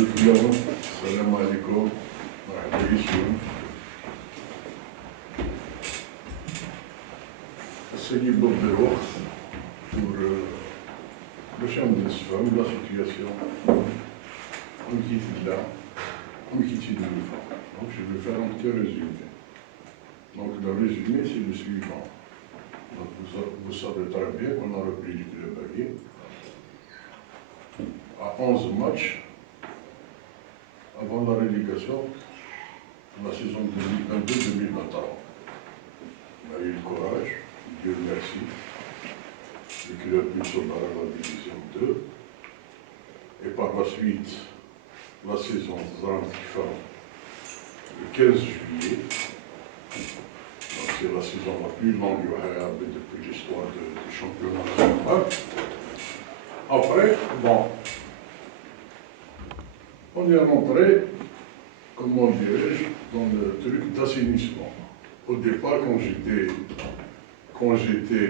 الكلام السلام عليكم مرحبا بكم. Essayez de donner l'ours pour le champ de femmes, la situation. On quitte là, on quitte de l'enfant. Donc je vais faire un petit résumé. Donc le résumé c'est le suivant. Donc vous savez très bien qu'on a repris du club Baguet. À 11 matchs, avant la relégation, la saison 2022-2023. On a eu le courage, Dieu merci. Le club nous sauve à la division 2. Et par la suite, la saison le 15 juillet. Donc c'est la saison la plus longue depuis l'histoire du championnat national. Après, bon, on est rentré, comment dirais-je, dans le truc d'assainissement. Au départ, quand j'étais,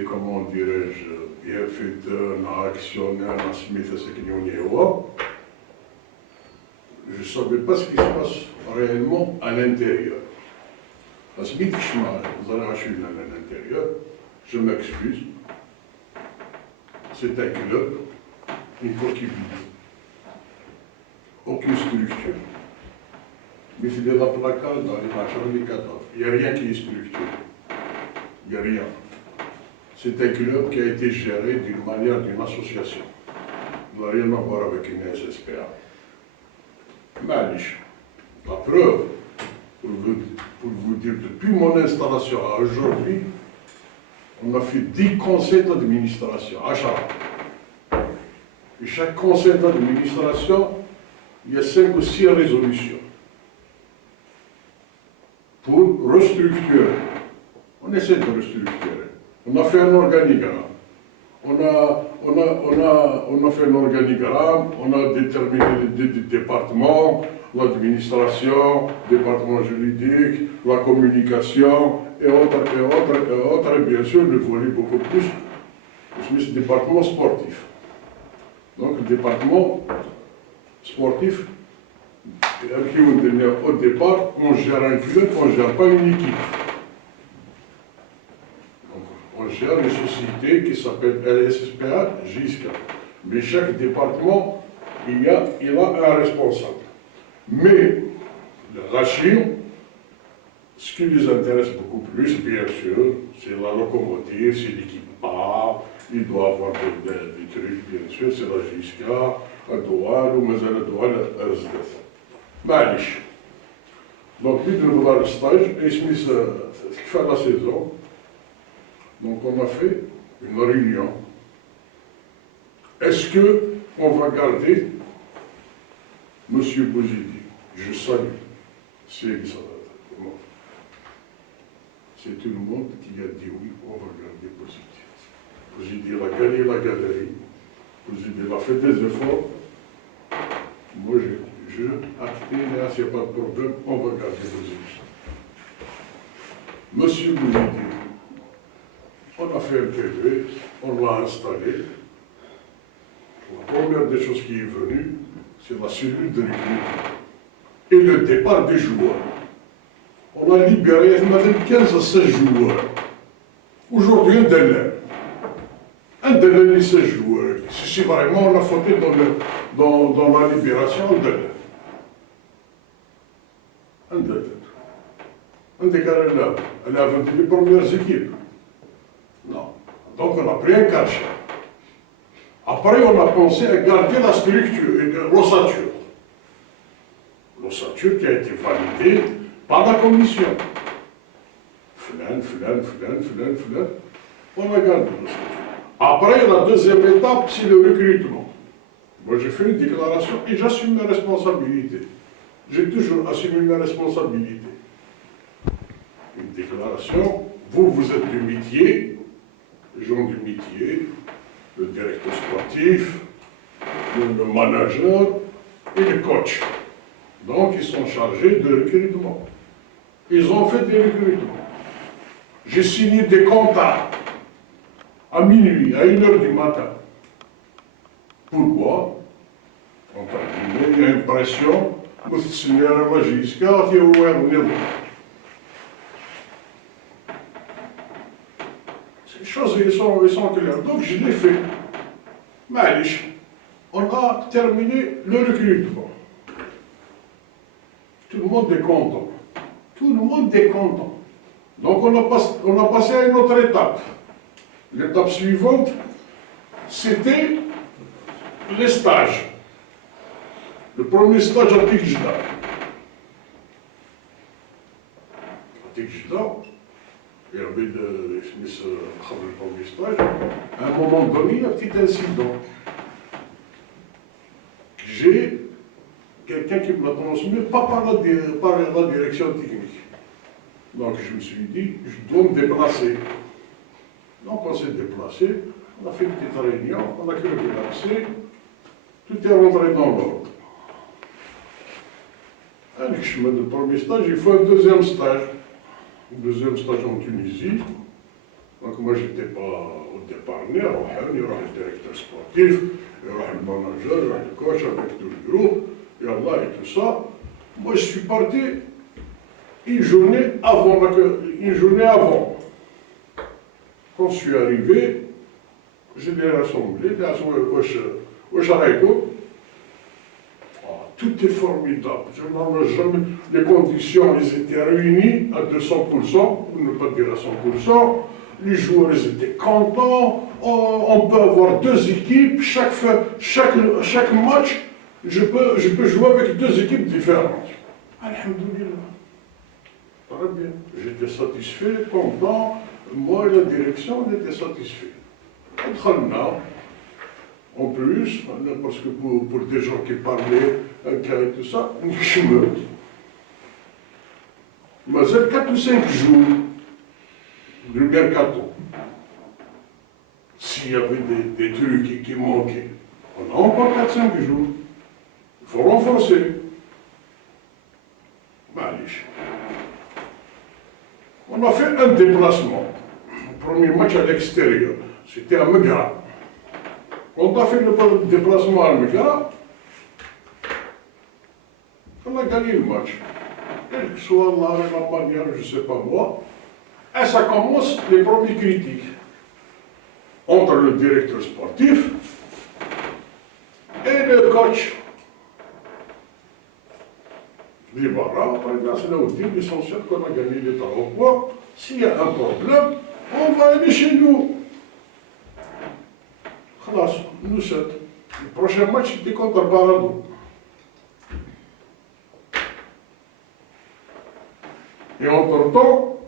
comment dirais-je, bienfaiteur, actionnaire, Smith et ce qu'il y a, je ne savais pas ce qui se passe réellement à l'intérieur. À Smith, vous allez acheter à l'intérieur, je m'excuse, c'est un club, une coquille vide. Aucune structure. Mais c'est de la placade dans les machins des 14. Il n'y a rien qui est structuré. Il n'y a rien. C'est un club qui a été géré d'une manière d'une association. Il n'a rien à voir avec une SSPA. Malish. La preuve, pour vous dire, depuis mon installation à aujourd'hui, on a fait 10 conseils d'administration à Chara. Et chaque conseil d'administration, il y a 5 ou 6 résolutions pour restructurer. On essaie de restructurer. On a fait un organigramme. On a fait un organigramme, on a déterminé les départements, l'administration, le département juridique, la communication, et autres, et bien sûr, le volet beaucoup plus, c'est le département sportif. Donc, le département sportif, au départ, on gère un club, on ne gère pas une équipe. Donc, on gère une société qui s'appelle LSSPA, JISCA. Mais chaque département, il a un responsable. Mais la Chine, ce qui les intéresse beaucoup plus, bien sûr, c'est la locomotive, c'est l'équipe A, il doit avoir des trucs, bien sûr, c'est la JISCA, la douane, ou mais la douane, Malish. Donc, lui, de voir le stage, et Smith fait la saison. Donc, on a fait une réunion. Est-ce qu'on va garder M. Bouzidi? Je salue. C'est tout le monde qui a dit oui, on va garder Bouzidi. Bouzidi a gagné la galerie. Bouzidi a fait des efforts. Moi, je acté, là, s'il n'y a pas de problème, on va garder Bouzidi. Monsieur Bouzidi, on a fait un PV, on l'a installé. La première des choses qui est venue, c'est la cellule de recrutement et le départ des joueurs. On a libéré 15 à 16 joueurs. Aujourd'hui, un délai. Un délai de 16 joueurs. Si vraiment on a fauté dans la libération, un délai. Un délai. Un décalé là. Elle a vendu les premières équipes. Non. Donc on a pris un cachet. Après, on a pensé à garder la structure, l'ossature. L'ossature qui a été validée par la commission. Flan. On a gardé l'ossature. Après, la deuxième étape, c'est le recrutement. Moi, j'ai fait une déclaration et j'assume mes responsabilités. J'ai toujours assumé mes responsabilités. Une déclaration, vous êtes du métier, les gens du métier, le directeur sportif, le manager et le coach. Donc, ils sont chargés de recrutement. Ils ont fait des recrutements. J'ai signé des contrats à minuit, à 1h du matin. Pourquoi? Entre guillemets, y a une pression, وتتسنى jusqu'à تيرويض النظام. Les choses ils sont claires. Donc je l'ai fait. Malish. On a terminé le recrutement. Tout le monde est content. Tout le monde est content. Donc on a passé à une autre étape. L'étape suivante, c'était les stages. Le premier stage à Tikjda. À Tikjda, il y avait le premier stage. À un moment donné, il y a un petit incident. J'ai quelqu'un qui me l'a transmis, pas par la direction technique. Donc je me suis dit, je dois me déplacer. Donc on s'est déplacé, on a fait une petite réunion, on a créé l'accès, tout est rentré dans l'ordre. Avec le chemin de premier stage, il faut un deuxième stage. Un deuxième stage en Tunisie. Donc moi j'étais pas au départ né, il y aura le directeur sportif, il y aura le manager, il y aura le coach avec tout le groupe, et Allah et tout ça. Moi je suis parti une journée avant. Quand je suis arrivé, je l'ai rassemblé, tout est formidable. Je n'en ai jamais. Les conditions, elles étaient réunies à 200%, pour ne pas dire à 100%. Les joueurs, ils étaient contents. On peut avoir deux équipes. Chaque match, je peux jouer avec deux équipes différentes. Alhamdoulilah. Très bien. J'étais satisfait, content. Moi et la direction, on était satisfaits. En plus, parce que pour des gens qui parlaient et tout ça, je me. Mais j'ai 4 ou 5 jours du mercato. S'il y avait des trucs qui manquaient, on a encore 4-5 jours. Il faut renforcer. Malish. On a fait un déplacement. Le premier match à l'extérieur, c'était à Megra. On a fait le déplacement à Megra. On a gagné le match. Quelle que soit la manière, je ne sais pas moi. Et ça commence les premières critiques. Entre le directeur sportif et le coach. Libara, par exemple, c'est là où dit l'essentiel qu'on a gagné les 3 points. S'il y a un problème, on va aller chez nous. Khalas, nous sommes. Le prochain match, c'était contre Barado. Et entre-temps,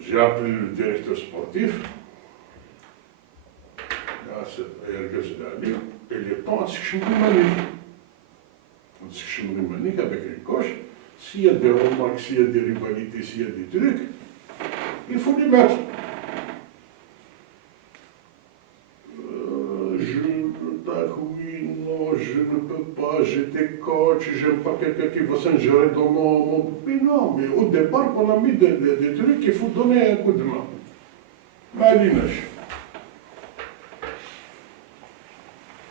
j'ai appelé le directeur sportif, et il est temps à se avec les coachs. S'il y a des remarques, s'il y a des rivalités, s'il y a des trucs, il faut les mettre. Oui, non, je ne peux pas, j'étais coach, j'aime pas quelqu'un qui va s'ingérer dans mon... Mais non, mais au départ, on a mis des trucs qu'il faut donner un coup de main. Malinache.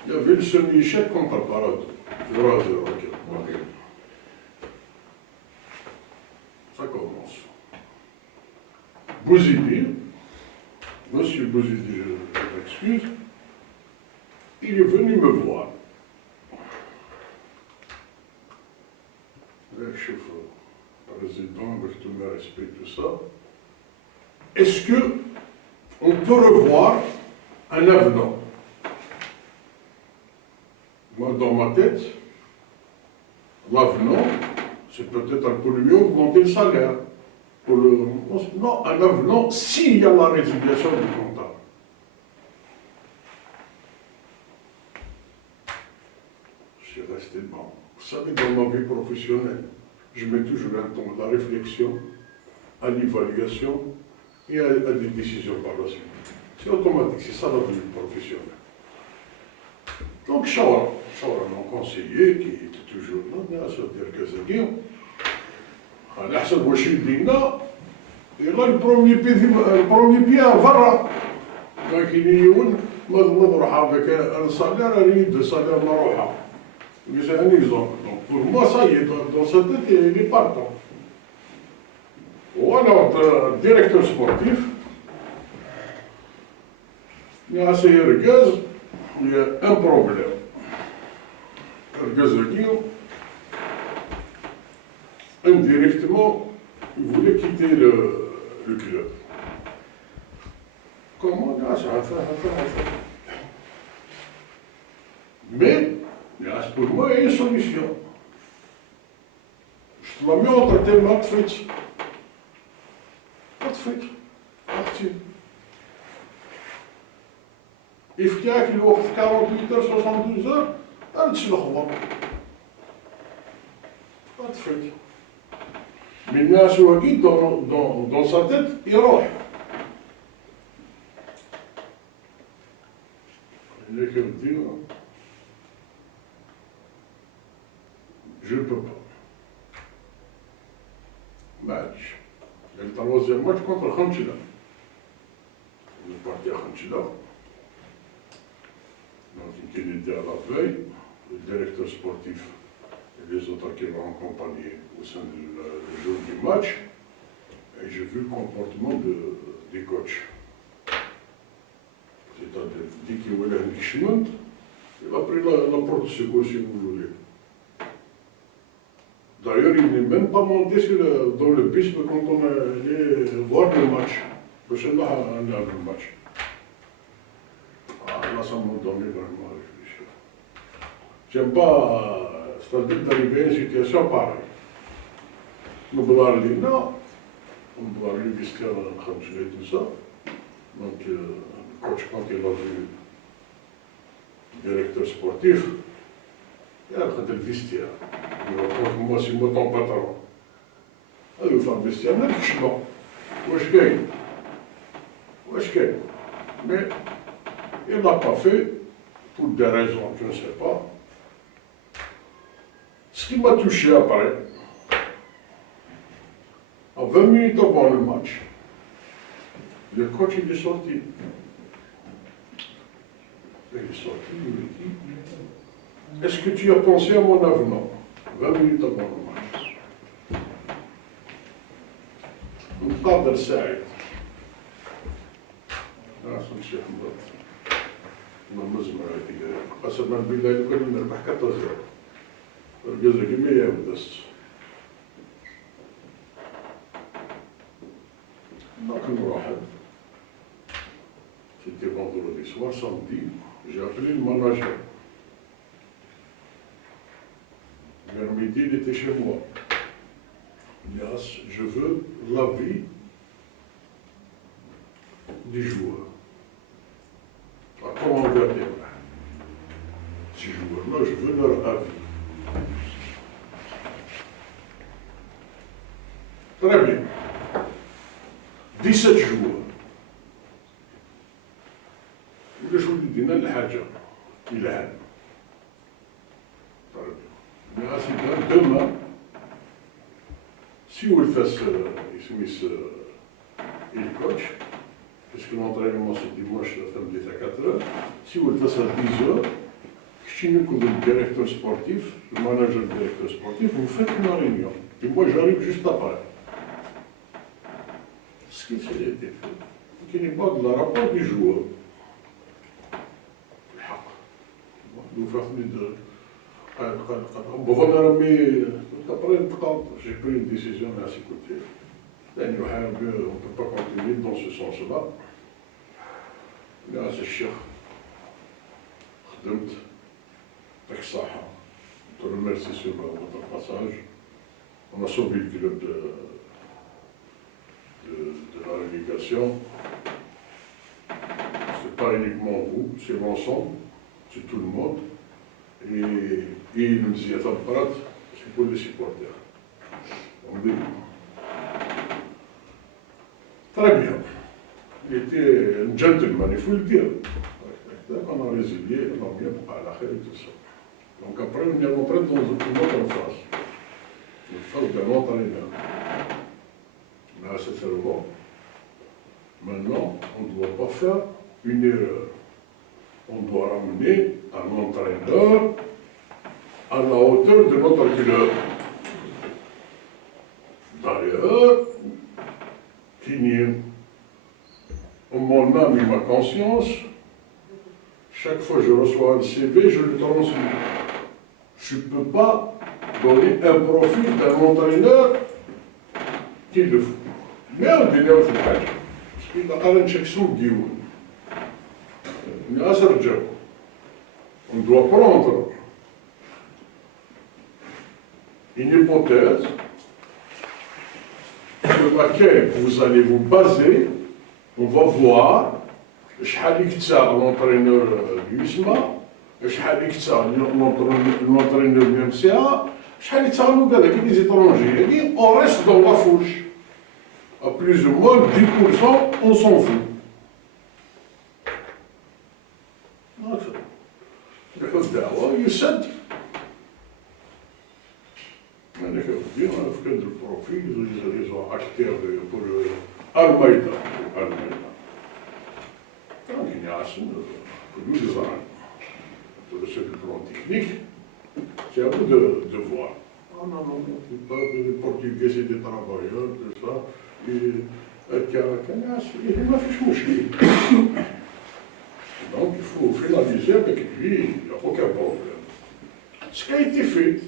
Il y avait le semi-échec contre Parado. 0-0, ok. Ça commence. Bouzidi, monsieur Bouzidi, je m'excuse, il est venu me voir. Le chef président, avec tout le respect, tout ça. Est-ce qu'on peut revoir un avenant? Moi, dans ma tête, l'avenant, c'est peut-être pour lui augmenter le salaire. Non, un avenant, s'il y a la résiliation du contrat. Je suis resté dedans. Vous savez, dans ma vie professionnelle, je mets toujours un temps à la réflexion, à l'évaluation et à des décisions par la suite. C'est automatique, c'est ça la vie professionnelle. Donc, Shawara, mon conseiller, qui était toujours là, bien sûr, Dirkazagir, à l'Assad Wachid Dina, et là, le premier pied à Varra. Donc, il y a نروح avec un salaire, un salaire marocain. Mais c'est un exemple. Donc pour moi, ça y est, dans sa tête, il est partant. Ou alors, directeur sportif, il y a assez Erguez, il y a un problème. Erguez, indirectement, il voulait quitter le club. Comment on a ça? Mais, pour moi, il y a une solution. Je te la mets entre tes mains, Twitch. Pas de fric. Parti. يفكاك الوقت 48 heures 72 heures غادي تشلخبط. Pas de fric. Mais الناس واقيد dans sa tête يروح. اللي كنبدي je ne peux pas. Match. Le troisième match contre Khanchila. On est parti à Khanchila. Donc, il était à la veille, le directeur sportif et les autres qui l'ont accompagné au sein du jour du match. Et j'ai vu le comportement des coachs. C'est-à-dire, dès qu'il voulait un engagement, il a pris la porte de secours, si vous voulez. D'ailleurs, il n'est même pas monté dans le bus quand on allait voir le match. Parce que là, on a vu le match. Ah, là, ça m'a donné vraiment à réfléchir. J'aime pas, c'est-à-dire d'arriver à une situation pareille. Nous voulons aller là, on doit aller visiter un Khanchila et tout ça. Donc, le coach, quand il a vu le directeur sportif, il a pris le vestiaire. Moi, c'est moi ton patron. Alors, il fait le vestiaire, mais je suis bon. Wesh gagne. Mais il ne l'a pas fait, pour des raisons, je ne sais pas. Ce qui m'a touché après, à 20 minutes avant le match, le coach il est sorti. Il est sorti, il me dit, est-ce que tu as pensé à mon avenant? 20 minutes avant le match. نقدر ساعد. ناس الشيخ مرات. نمزم على قسما بالله كل نربح 14. الجزء كمية بدست. لكن واحد. C'était vendredi soir, samedi, j'ai appelé le manager. Vers midi, il était chez moi. Lias, je veux l'avis des joueurs. À comment vertébral. Ces joueurs-là, je veux leur avis. Très bien. 17 joueurs. إذا شو بدينا الحاجة إلى هذا. Très bien. Mais à ce moment, demain, si vous le faites, il coach, puisque l'entraînement c'est dimanche, la femme est à 4 heures, si vous le faites à 10 heures, chez nous, comme le directeur sportif, le manager directeur sportif, vous faites une réunion. Et moi, j'arrive juste après. Ce qui s'est été fait, qui n'est pas de la rapport du joueur. Nous faisons de. J'ai pris une décision à ses côtés. On ne peut pas continuer dans ce sens-là. Mais c'est cher. خدمت avec الصحة. Je te remercie sur votre passage. On a sauvé le club de la relégation. Ce n'est pas uniquement vous, c'est l'ensemble, c'est tout le monde. Et il nous dit, c'est pour les supporters. On dit, très bien. Il était un gentleman, il faut le dire. On a résilié, on a bien pour la et tout ça. Donc après, on est rentré dans une autre phase. Une phase de l'entraîneur. Mais sincèrement, maintenant, on ne doit pas faire une erreur. on doit ramener un entraîneur à la hauteur de notre club. D'ailleurs, mon âme et ma conscience, chaque fois que je reçois un CV, je le transmets. Je ne peux pas donner un profil d'un entraîneur qu'il le faut. Mais on dit là, c'est pas parce qu'il a un check sous on doit prendre une hypothèse sur laquelle vous allez vous baser. On va voir شحال يكتسع l'entraîneur du ISMA, شحال يكتسع l'entraîneur du MCA, شحال يتعاملوا كذا كاين لي étrangers. يعني on reste dans la fourche. À plus ou moins 10%, on s'en fout. الدعوة يسد. أنا كنقول في كذا البروفيل ils ont acheté pour Almeida. Il y a pour nous les armes. Sur le plan technique, c'est à vous de voir. Ah non, les Portugais c'est des travailleurs, tout ça. Il m'a fait moucher. Donc il faut finaliser avec lui, il n'y a aucun problème. Ce qui a été fait.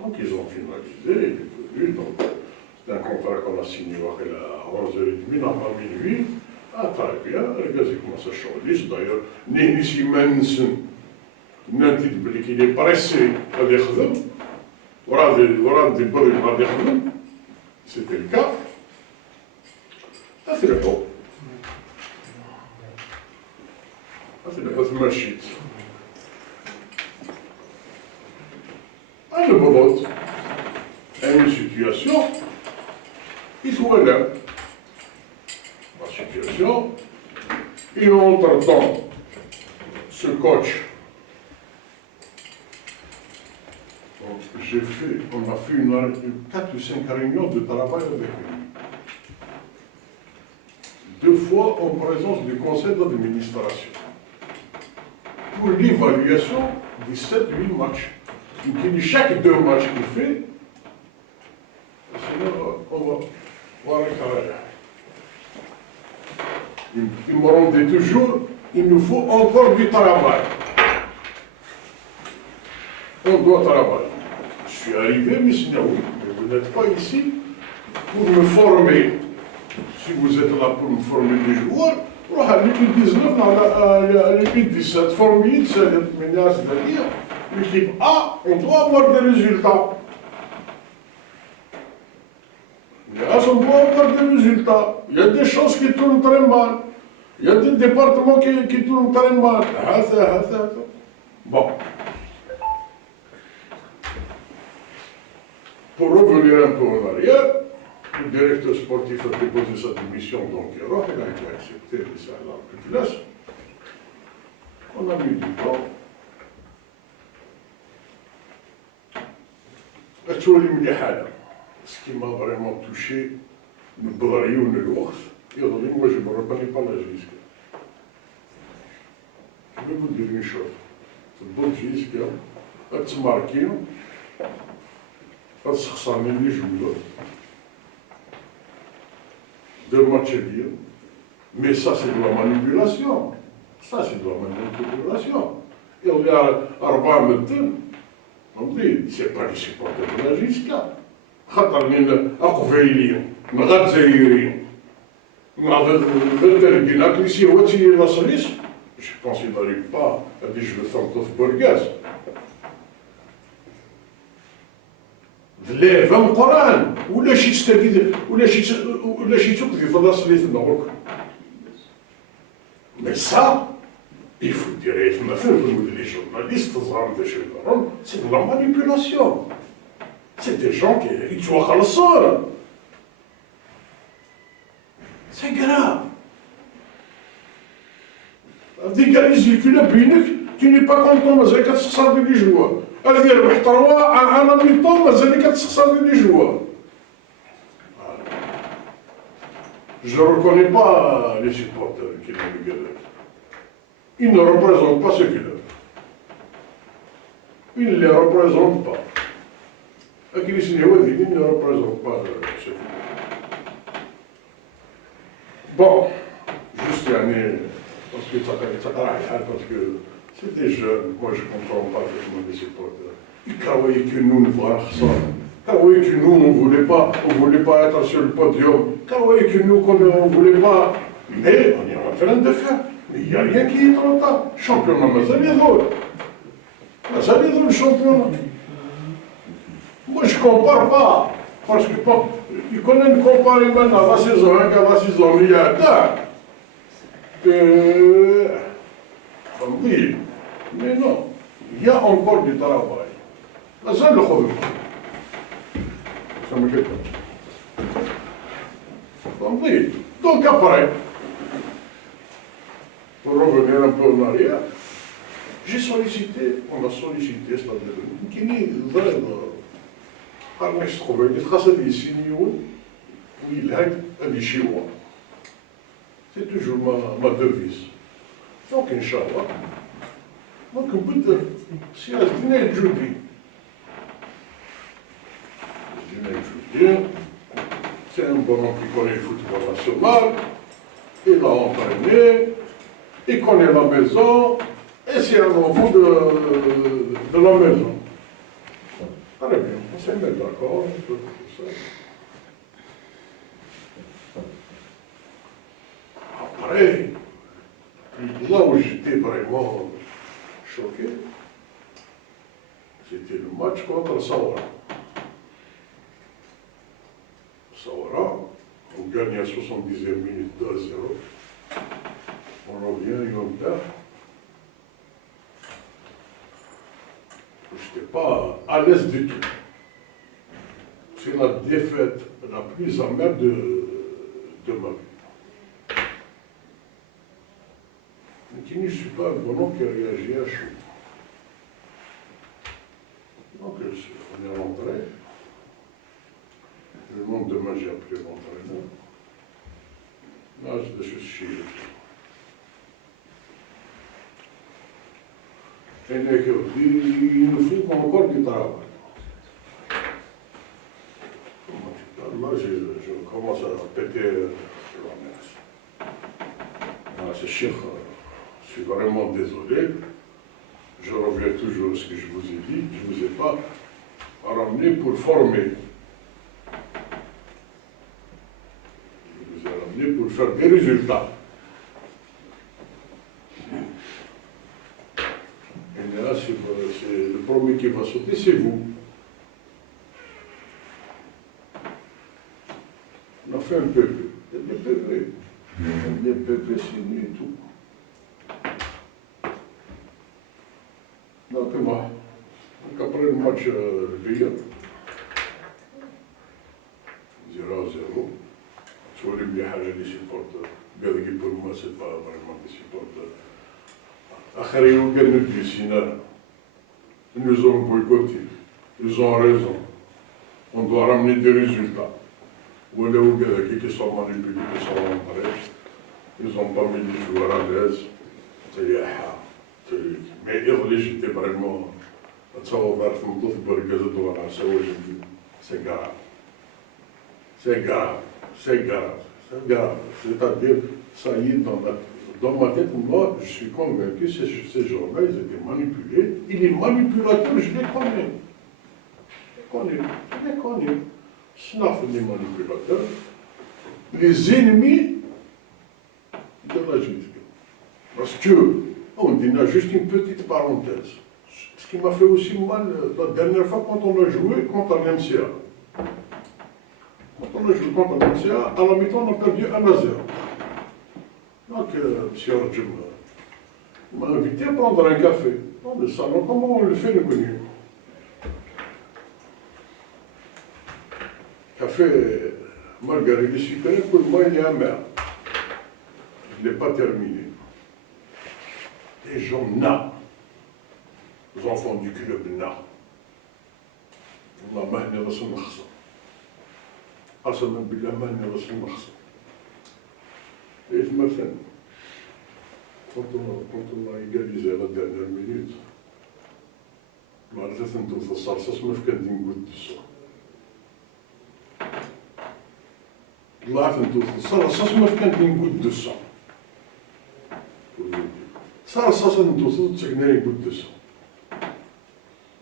Donc ils ont finalisé, il est venu, donc c'est un contrat qu'on a signé à 11h30, normalement minuit. Ah, très bien, les gars, ils commencent à changer. D'ailleurs, Nénissi Manson, Nantit Blik, il est pressé à Dekhdem. Voilà des bruits à Dekhdem. C'était le cas. C'est le cas. C'est le cas de Machit. Le Bolot a une situation, il faut là. La situation, et entre-temps, ce coach, on a fait 4 ou 5 réunions de travail avec lui. 2 fois en présence du conseil d'administration pour l'évaluation des 7-8 matchs. Chaque 2 matchs qu'il fait, on va voir le carré. Il me rendait toujours, il nous faut encore du travail. On doit travailler. Je suis arrivé, mais sinon, oui, mais vous n'êtes pas ici pour me former. Si vous êtes là pour me former des joueurs, l'équipe 19, l'équipe 17, formée, c'est-à-dire l'équipe A, on doit avoir des résultats. On doit avoir des résultats. Il y a des choses qui tournent très mal. Il y a des départements qui tournent très mal. Bon. Pour revenir un peu en arrière, le directeur sportif a déposé sa démission, donc il a été accepté, c'est à la population. On a mis du temps. Ce qui m'a vraiment touché, le Bari ou le Lours, moi je ne me reconnais pas la Gisque. Je vais vous dire une chose. C'est le bon Gisque, elle se marque, elle se ressemble les joueurs. 2 matchs bien. Mais ça c'est de la manipulation. Ça c'est de la manipulation. Il y a Arba Metten. On dit, ce n'est pas les supporters de la Gisca. خاطر من أقفيليين من غير جزائريين من غير تربينات اللي يصير هو تيجي لاصليس جو بونس il n'arrive pas à des jeux de Borgaz. لا فهم القرآن ولا شي تستفيد ولا شي تقضي في لاصليس نروك. Mais ça, il faut dire les journalistes, c'est de la manipulation. C'est des gens qui jouent à la sol. C'est grave. Des gars, tu n'es pas content, mais c'est 400 de joueurs. Elle dit, un an mi-temps, mais c'est 400 de joueurs. Je ne reconnais pas les supporters qui l'ont regardé. Ils ne représentent pas ce qu'ils œuvrent. Ils ne les représentent pas. Ils ne représentent pas ce qu'ils œuvrent. Bon, juste l'année, parce que c'était jeune, moi je ne comprends pas vraiment les supporters. Ils croyaient que nous ne voyons ça. Ils croyaient que nous, on ne voulait pas être sur le podium. Ils croyaient que nous, on ne voulait pas. Mais on est en train de faire. Mais il n'y a rien qui est trop tard. Championnat, mais ça vient d'autre. Ça vient d'autre le championnat. Moi je ne compare pas. Parce que ils connaissent comparer maintenant la saison 1 qu'à la saison il y a oui, mais non, il y a encore du travail. La seule chose, ça me fait pas. Oui, donc après, pour revenir un peu en arrière, on a sollicité, c'est-à-dire, qui n'est vraiment. قال نفس الخبر اللي تخاصة ديال السينيون ويلهاك هادي شيوا سي توجور ما دوفيس دونك ان شاء الله دونك نبدا سياس دينا الجودي c'est un bonhomme qui connaît le football national, il a entraîné, il connaît la maison, et c'est un enfant de la maison. Très bien, on s'est mis d'accord, tout ça. Après, là où j'étais vraiment choqué, c'était le match contre Sawara. Sawara, on gagne à 70e minute 2-0. On revient et on perd. Je n'étais pas à l'aise du tout. C'est la défaite la plus amère de ma vie. Mais je ne suis pas un bonhomme qui a réagi à chaud. Donc, on est rentré. Le lendemain, j'ai appelé l'entraîneur. Là, je suis chez lui. Il nous faut encore du travail. Là, je commence à péter la messe. C'est cher, je suis vraiment désolé. Je reviens toujours à ce que je vous ai dit. Je ne vous ai pas ramené pour former. Je vous ai ramené pour faire des résultats. Et là, c'est le premier qui va sauter, c'est vous. On a fait un PV. Des PV signés et tout. Donc, moi, après le match, le Bayern, 0-0. Sur les les supporters. Bien que pour moi, ce n'est pas vraiment des supporters. Après, ils nous ont boycotté. Ils ont raison. On doit ramener des résultats. Ou les qui sont manipulés, qui sont rentrés, ils n'ont pas mis les joueurs à l'aise. Mais j'étais vraiment. C'est grave. C'est grave. C'est grave. C'est grave. C'est-à-dire, ça y est, dans ma tête, moi, je suis convaincu que ces gens-là, ils étaient manipulés. Et les manipulateurs, je les connais. Je les connais. Snaf, les manipulateurs. Les ennemis de la justice. Parce que, on dit juste une petite parenthèse. Ce qui m'a fait aussi mal la dernière fois quand on a joué contre l'MCA. Quand on a joué contre l'MCA, à la mi-temps, on a perdu 1-0. Donc, M. Arjum m'a invité à prendre un café dans le salon. Comment on le fait, le connu? Café margarine sucrée, pour moi, il est amer. Je ne l'ai pas terminé. Les gens n'a. Les enfants du club n'a. والله ما هني راس المخصم. قسما بالله ما هني راس المخصم. إيش مثلا؟ quand on a égalisé à la dernière minute, عرفت انتم في الصرصاص ما فكان نقول دسو طلعت انتم في الصرصاص ما فكان نقول دسو صرصاص انتم تسكنين نقول دسو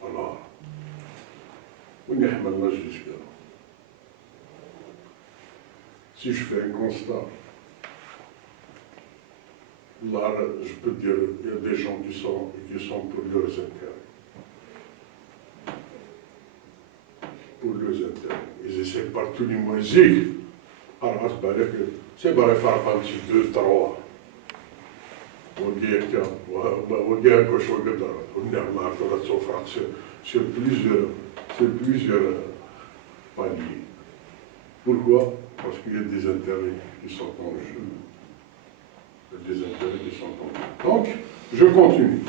الله وين يحمل مجلس كذا si je fais un constat là je peux dire il y a des gens qui sont pour leurs intérêts. Pour leurs intérêts. Ils essaient par tous les moyens. Alors, c'est pas faire un petit 2, 3. On dit à gauche, on dit à droite. On est à sur plusieurs paliers. Pourquoi? Parce qu'il y a des intérêts qui sont en jeu. Il y a des intérêts qui sont en jeu. Donc, je continue.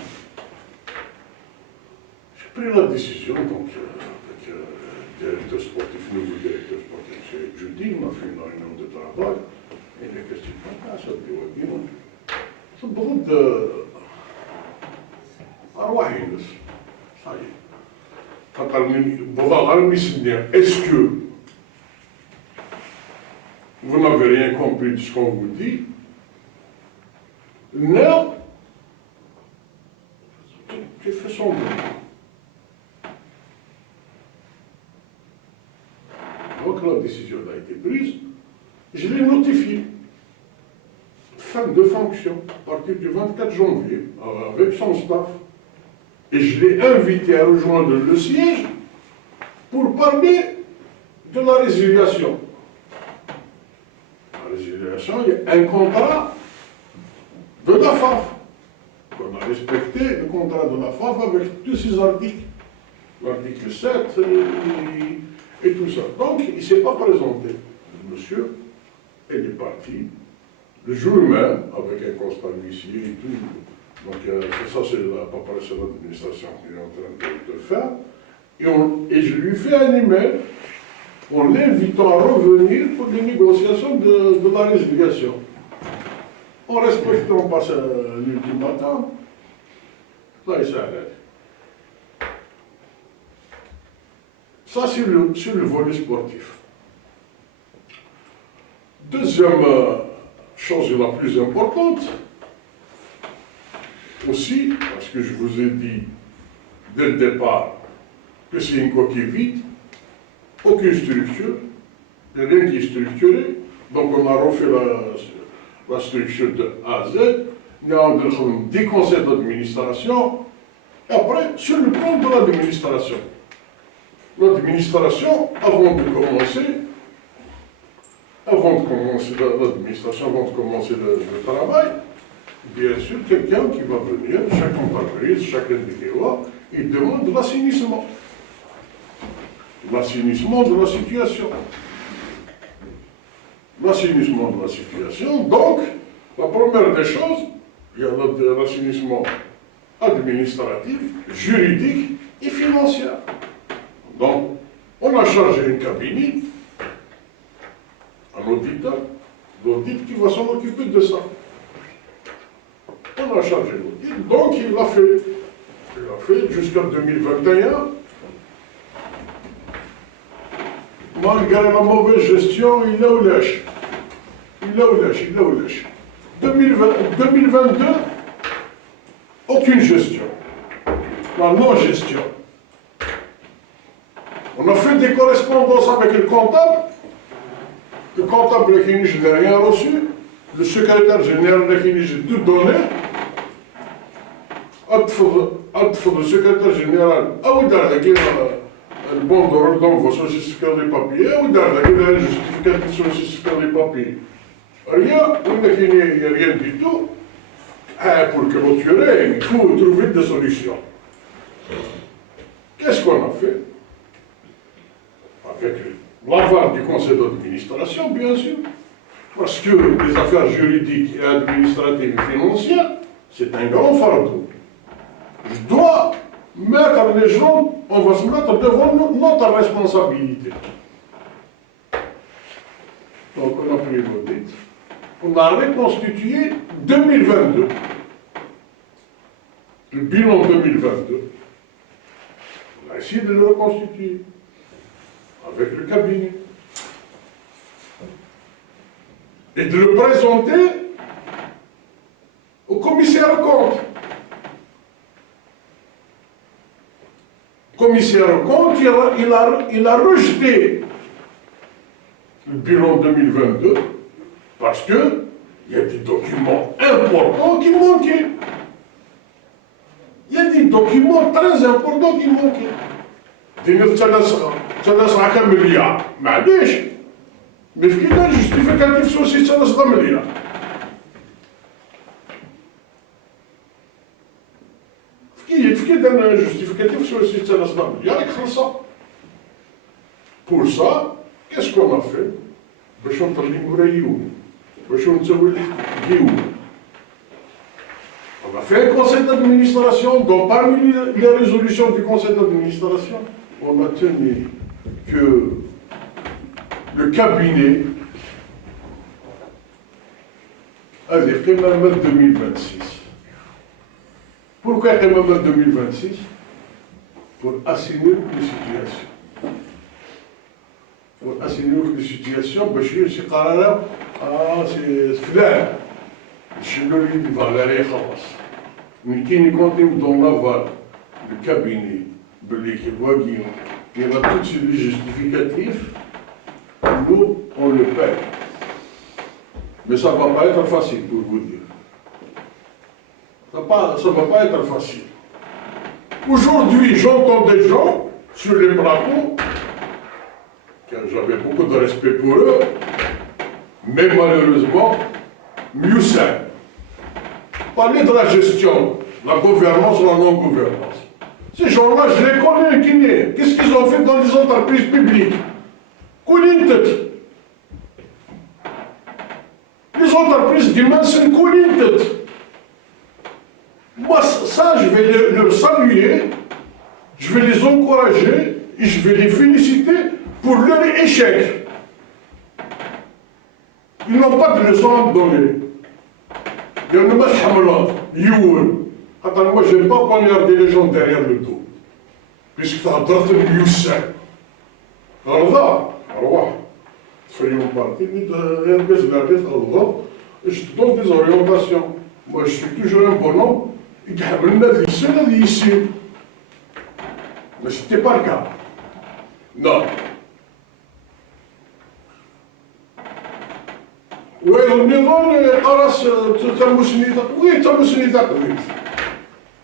J'ai pris la décision, donc, directeur sportif, nouveau directeur sportif, c'est jeudi, on a fait une réunion de travail, et les questions de ça dit, c'est beaucoup de arwahines, ça y est. Est-ce que vous n'avez rien compris de ce qu'on vous dit? Non, tu fais son boulot. Donc la décision a été prise, je l'ai notifiée. Fin de fonction, à partir du 24 janvier, avec son staff. Et je l'ai invité à rejoindre le siège pour parler de la résiliation. La résiliation, il y a un contrat de la FAF. On a respecté le contrat de la FAF avec tous ses articles. L'article 7 et tout ça. Donc, il ne s'est pas présenté. Le monsieur, il est parti. Le jour même, avec un constat d'huissier et tout. Donc, ça, c'est la paperasse de l'administration qui est en train de faire. Et je lui fais un email en l'invitant à revenir pour les négociations de la résiliation. En respectant pas l'ultimatum, là, il s'arrête. Ça, c'est sur le volet sportif. Deuxième chose la plus importante, aussi, parce que je vous ai dit dès le départ que c'est une coquille vide, aucune structure, rien qui est structuré, donc on a refait la structure de A à Z, on a des conseils d'administration, et après, sur le plan de l'administration. L'administration, avant de commencer l'administration, avant de commencer le travail, bien sûr, quelqu'un qui va venir, chaque entreprise, chaque individu, il demande de l'assainissement. L'assainissement de la situation. L'assainissement de la situation, donc, la première des choses, il y a l'assainissement administratif, juridique et financier. Donc, on a chargé un cabinet, un auditeur, l'audit qui va s'en occuper de ça. On a chargé l'audit, donc il l'a fait. Il l'a fait jusqu'en 2021. Malgré la mauvaise gestion, il a eu lâche. 2022, aucune gestion. La non-gestion. On a fait des correspondances avec le comptable. Le comptable qui n'a rien reçu. Le secrétaire général qui n'a tout donné. Le secrétaire général, le bon de rôle d'envoi sur le certificat des papiers, le justificatif sur le certificat des papiers. Rien, il n'y a rien du tout. Pour clôturer, il faut trouver des solutions. Qu'est-ce qu'on a fait? Avec l'aval du conseil d'administration, bien sûr, parce que les affaires juridiques et administratives et financières, c'est un grand fardeau. Je dois mettre les gens, on va se mettre devant notre responsabilité. Donc on a pris l'audit, on a reconstitué 2022. le bilan 2022, on a essayé de le reconstituer avec le cabinet et de le présenter au commissaire aux comptes. Le commissaire aux comptes, il a rejeté le bilan 2022 parce qu'il y a des documents importants qui manquaient. Il y a des documents très importants qui manquaient. دينير تناسع كمليار معليش مي في كي دار جوستيفيكاتيف سوسي تناسع مليار في كي دار جوستيفيكاتيف سوسي تناسع مليار راك خلصها بور سا كاس كون افي باش نطلعو رايون باش نسوي ديون. On a fait un conseil d'administration, donc parmi les résolutions du conseil d'administration, on a tenu que le cabinet avait fait même 2026. Pourquoi même 2026? Pour assainir les situations. Pour assainir les situations, parce que c'est carrément, c'est flair. Je ne lui dis pas, allez, mais qui nous continue dans l'aval, le cabinet, l'équipe Guillaume, il y a tous les justificatifs, nous, on le paie. Mais ça ne va pas être facile, pour vous dire. Ça ne va pas être facile. Aujourd'hui, j'entends des gens sur les plateaux, car j'avais beaucoup de respect pour eux, mais malheureusement, mieux c'est. Parler de la gestion, la gouvernance ou la non-gouvernance. Ces gens-là, je les connais, Guinée. Qu'est-ce qu'ils ont fait dans les entreprises publiques? Coulintet. Les entreprises guinéennes, c'est une coulintet. Moi, ça, je vais le saluer, je vais les encourager et je vais les féliciter pour leur échec. Ils n'ont pas de leçon à me donner. Il y a une masse hamlante, youn. Attends, moi, je n'aime pas poignarder les gens derrière le dos. Puisque tu as droit de youssin. Alors là, faisons partie de l'RBS Gardez, alors je te donne des orientations. Moi, je suis toujours un bonhomme. Il y a un ici. Mais ce n'était pas le cas. Non. والنظام قرص تمسني تقويت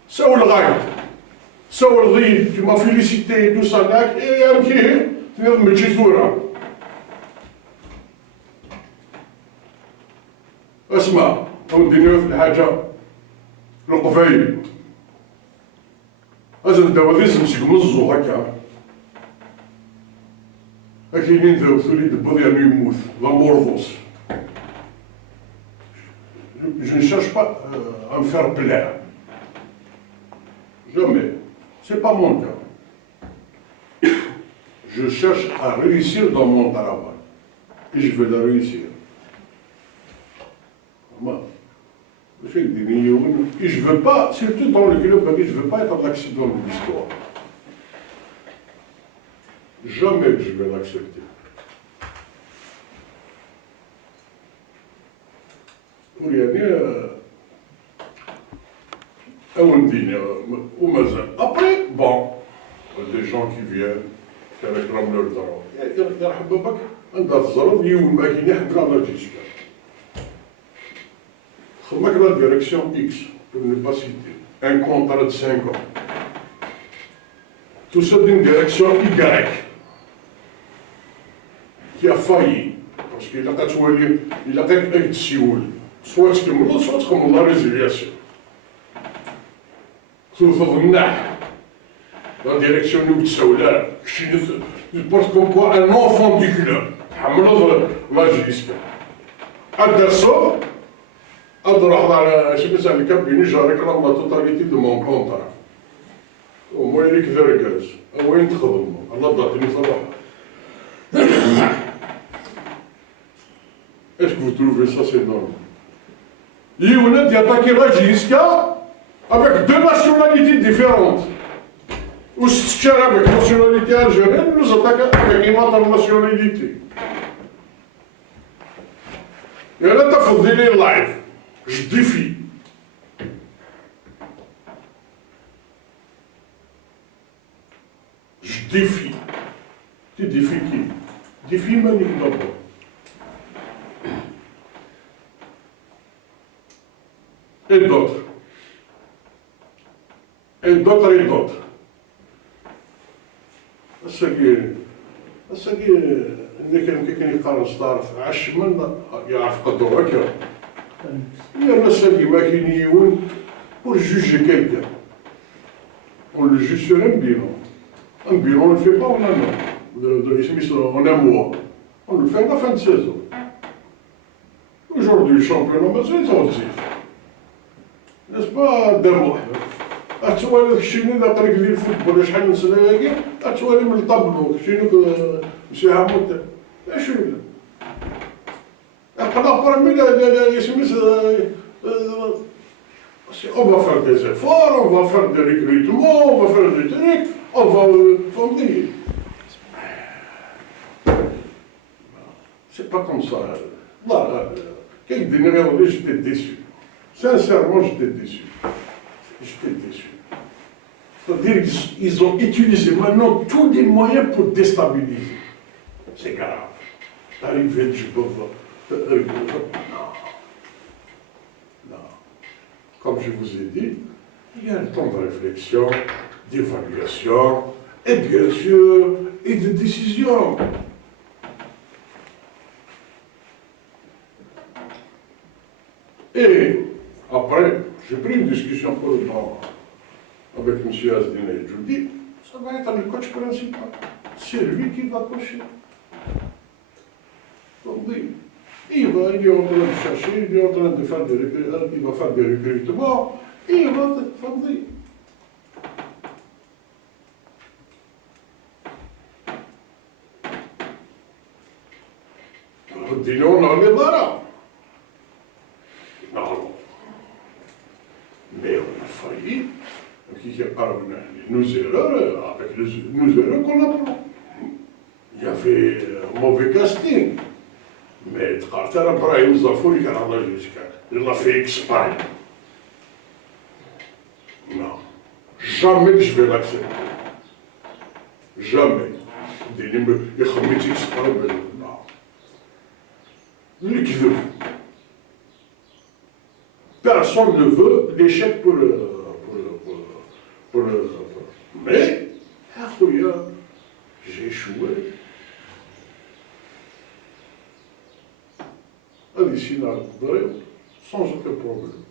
سوى الغاية سوى الضيد كما فيليسيتي تو صداك ايه امكيه تنظم بالجيثورة اسمع ودينيو في الحاجة القفايل أجل دوازيز مسك مزو هكا هكينين ذو ثولي دبو ديالو يموت لا مورفوس. Je ne cherche pas à me faire plaire. Jamais. Ce n'est pas mon cas. Je cherche à réussir dans mon travail. Et je veux le réussir. Et je ne veux pas, surtout dans le club, je ne veux pas être un accident de l'histoire. Jamais que je vais l'accepter. Pour y aller, après, bon, des gens qui viennent, qui réclament leur droit. يرحب بك عند الظرف يوم ما كاين يحمل على جيسكا. خدمك la direction X, pour ne pas citer, un contrat de 5 ans. Tout ça d'une direction Y, qui a failli, parce qu'il a fait Sioul. Soit تكملوا soit تكملوا la résiliation. توصل النح la direction nous تسولها je pense comme quoi un enfant du club حملوا la جيسكا أدى الصوت أضرح على شو بس على كابيني جارك رغم توتاليتي دو مون كونترا وما يليك ذرقاز وين تخدم الله ضاعتني صراحة. Est-ce que vous trouvez ça c'est normal? Il y a un attaqué la Giska, avec deux nationalités différentes. Ou si tu es avec nationalité algérienne, nous attaquons avec une autre nationalité. Et là, tu as fait des live. Je défie. Je défie. Tu défies qui? Défie Malik d'abord. Et d'autres. Et d'autres et d'autres. الساقي اللي كان يقارن ستار في عشمن يعرف قدو هكا يا الساقي ما كاين يون pour juger quelqu'un. On le juge sur un bilan. Un bilan, on ne le fait pas en un an. En un mois. On le fait à la fin de saison. Aujourd'hui, le championnat, c'est intensif. N'est-ce pas, d'un mois? أتوالي شنو لا طريق ديال الفوتبول شحال من سنة هاكي أتوالي من الطابلو شنو مشي عمود شنو قبل برمي لا يسميس on va faire des efforts, on va faire des recrutements, on va faire des trucs, on va fonder. C'est pas comme ça. Là, quelques dernières j'étais déçu. Sincèrement, j'étais déçu. J'étais déçu. C'est-à-dire qu'ils ont utilisé maintenant tous les moyens pour déstabiliser. C'est grave. Arriver du pauvre. Non. Non. Comme je vous ai dit, il y a un temps de réflexion, d'évaluation, et bien sûr, et de décision. Et après, j'ai pris une discussion pour le temps avec M. Asdine et je dis, ça va être le coach principal. C'est lui qui va coacher. Donc, il est en train de chercher, il est en train de faire des recrutements, il va faire des recrutements, et il va fonder. Disons, on a les barres. Non. Mais on a failli, qui est parvenu nos erreurs, avec nos erreurs qu'on apprend. Il y avait un mauvais casting. Mais Carter Ibrahim Zafouri, il l'a fait exprès. Non. Jamais que je vais l'accepter. Jamais. Il a exprès, non. L'équipe. Personne ne veut l'échec pour mais, j'ai échoué. Ici, sans aucun problème.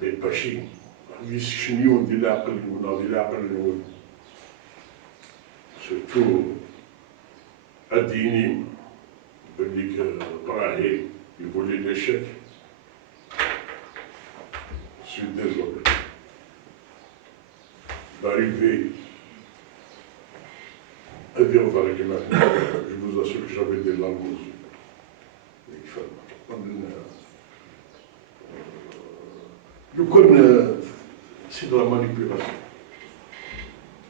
Mais Bachir, on dit surtout Adini, Brahim, il voulait l'échec. Je suis désolé. D'arriver à dire aux arguments, je vous assure que j'avais des larmes aux yeux. Le code, c'est de la manipulation.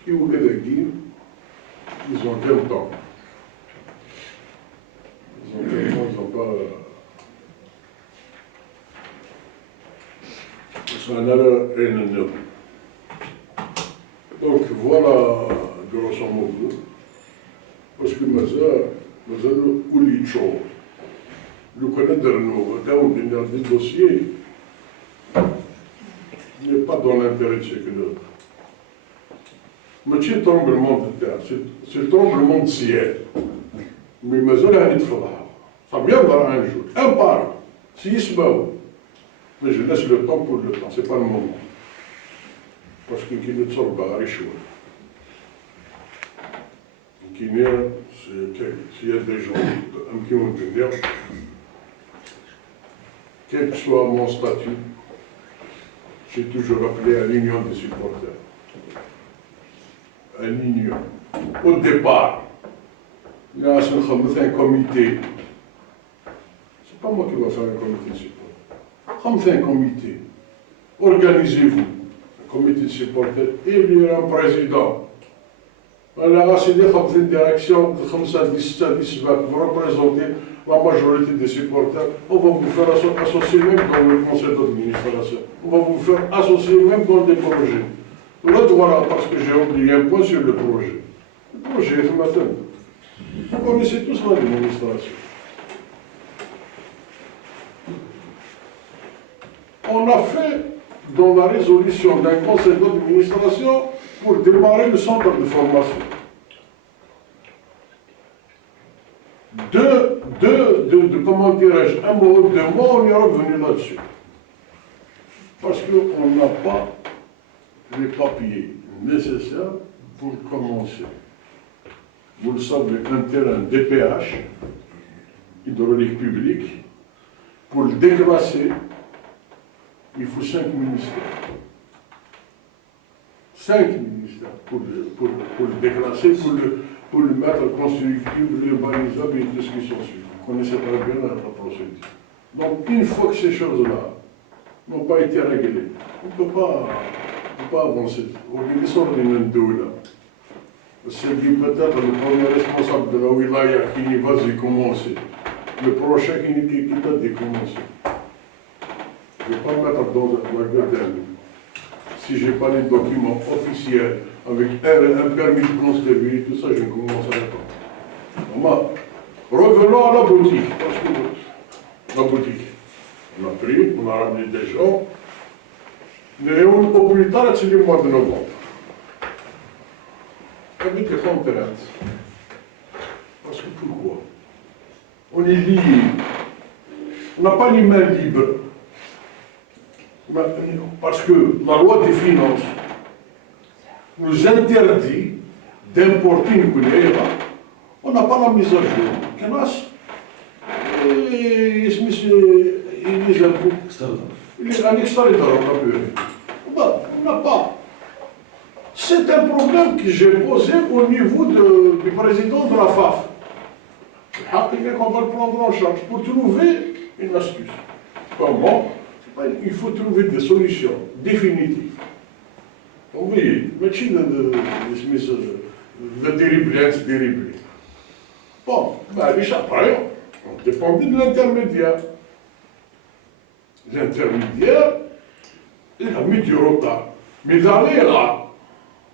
Et au Canadien, ils ont 20 ans. Ils ont 20 ans, ils n'ont pas. C'est un erreur énorme. Donc voilà, grosso modo, parce que Mazal Oulicho, le connaître nous, quand on vient des dossiers, n'est pas dans l'intérêt de ce que l'autre. Mais c'est le tremblement de terre, c'est le tremblement de ciel. Mais Mazal a dit ça viendra un jour, un par un, s'il se bat. Mais je laisse le temps pour le temps, ce n'est pas le moment. Parce que qui ne sort pas à échouer. S'il y a des gens qui vont venir, quel que soit mon statut, j'ai toujours appelé à l'union des supporters. À l'union. Au départ, il y a un comité. C'est pas moi qui vais faire un comité de support. Comme c'est un comité. organisez-vous, un comité de supporters, élire un président. Alors, c'est une direction, comme ça, vous représentez la majorité des supporters. On va vous faire associer même dans le conseil d'administration. On va vous faire associer même dans des projets. Là, voilà, parce que j'ai oublié un point sur le projet. Le projet, ce matin, vous connaissez tous l'administration. On a fait dans la résolution d'un conseil d'administration pour démarrer le centre de formation. Comment dirais-je, un mot, 2 mois, on est revenu là-dessus. Parce qu'on n'a pas les papiers nécessaires pour commencer. Vous le savez, un terrain DPH, hydraulique publique, pour le déclasser, il faut 5 ministères. 5 ministères pour le déclasser, pour le mettre constructible, urbanisable et tout ce qui s'ensuit. Vous connaissez très bien la procédure. Donc, une fois que ces choses-là n'ont pas été réglées, on ne peut pas avancer. On est sur les mêmes deux là. C'est peut-être le premier responsable de la wilaya qui va commencer. Le prochain qui t'a décommencé. Je ne vais pas me mettre dans la gueule d'un. Si je n'ai pas les documents officiels avec un permis de construire, tout ça, je ne commencerai pas. Revenons à la boutique. Parce que la boutique, on a pris, on a ramené des gens. Mais au plus tard, c'est le mois de novembre. Avec les contraintes. Parce que pourquoi? On est liés. On n'a pas les mains libres. Parce que la loi des finances nous interdit d'importer une couleur. On n'a pas la mise à jour. Canas, il est un extérieur, on n'a pas. C'est un problème que j'ai posé au niveau du président de la FAF. On va le prendre en charge pour trouver une astuce. Comment? Il faut trouver des solutions définitives. Vous voyez, mais de déribler. Bon, après, on dépendait de l'intermédiaire. L'intermédiaire, il a mis du retard. Mais d'aller là,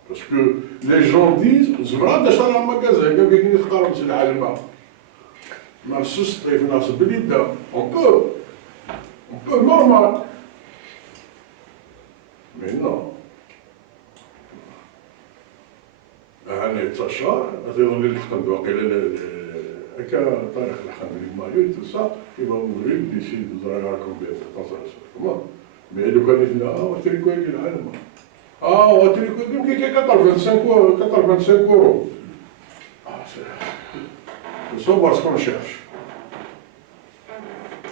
parce que les gens disent, Zmra d'acheter un magasin, on peut, normal. Mais non. أنا تشار هذا اللي نخدموا قال هكا طارق الحمد لله tout ça il va ouvrir d'ici 2 ans combien de temps ça comment mais le candidat on t'a dit quoi il a on t'a dit quoi qui 85 euros c'est ça voir ce qu'on cherche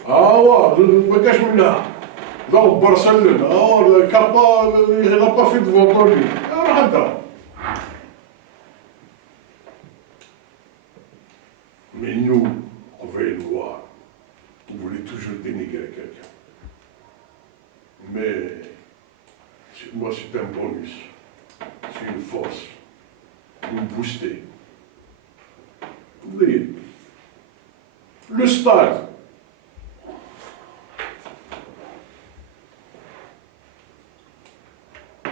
ouais ما كاش منها dans Barcelone le Kappa il n'a pas fait de vente en ligne راح Mais nous, on veut le voir. On voulait toujours dénigrer quelqu'un. Mais moi, c'est un bonus. C'est une force. Nous booster. Vous voyez, le stade.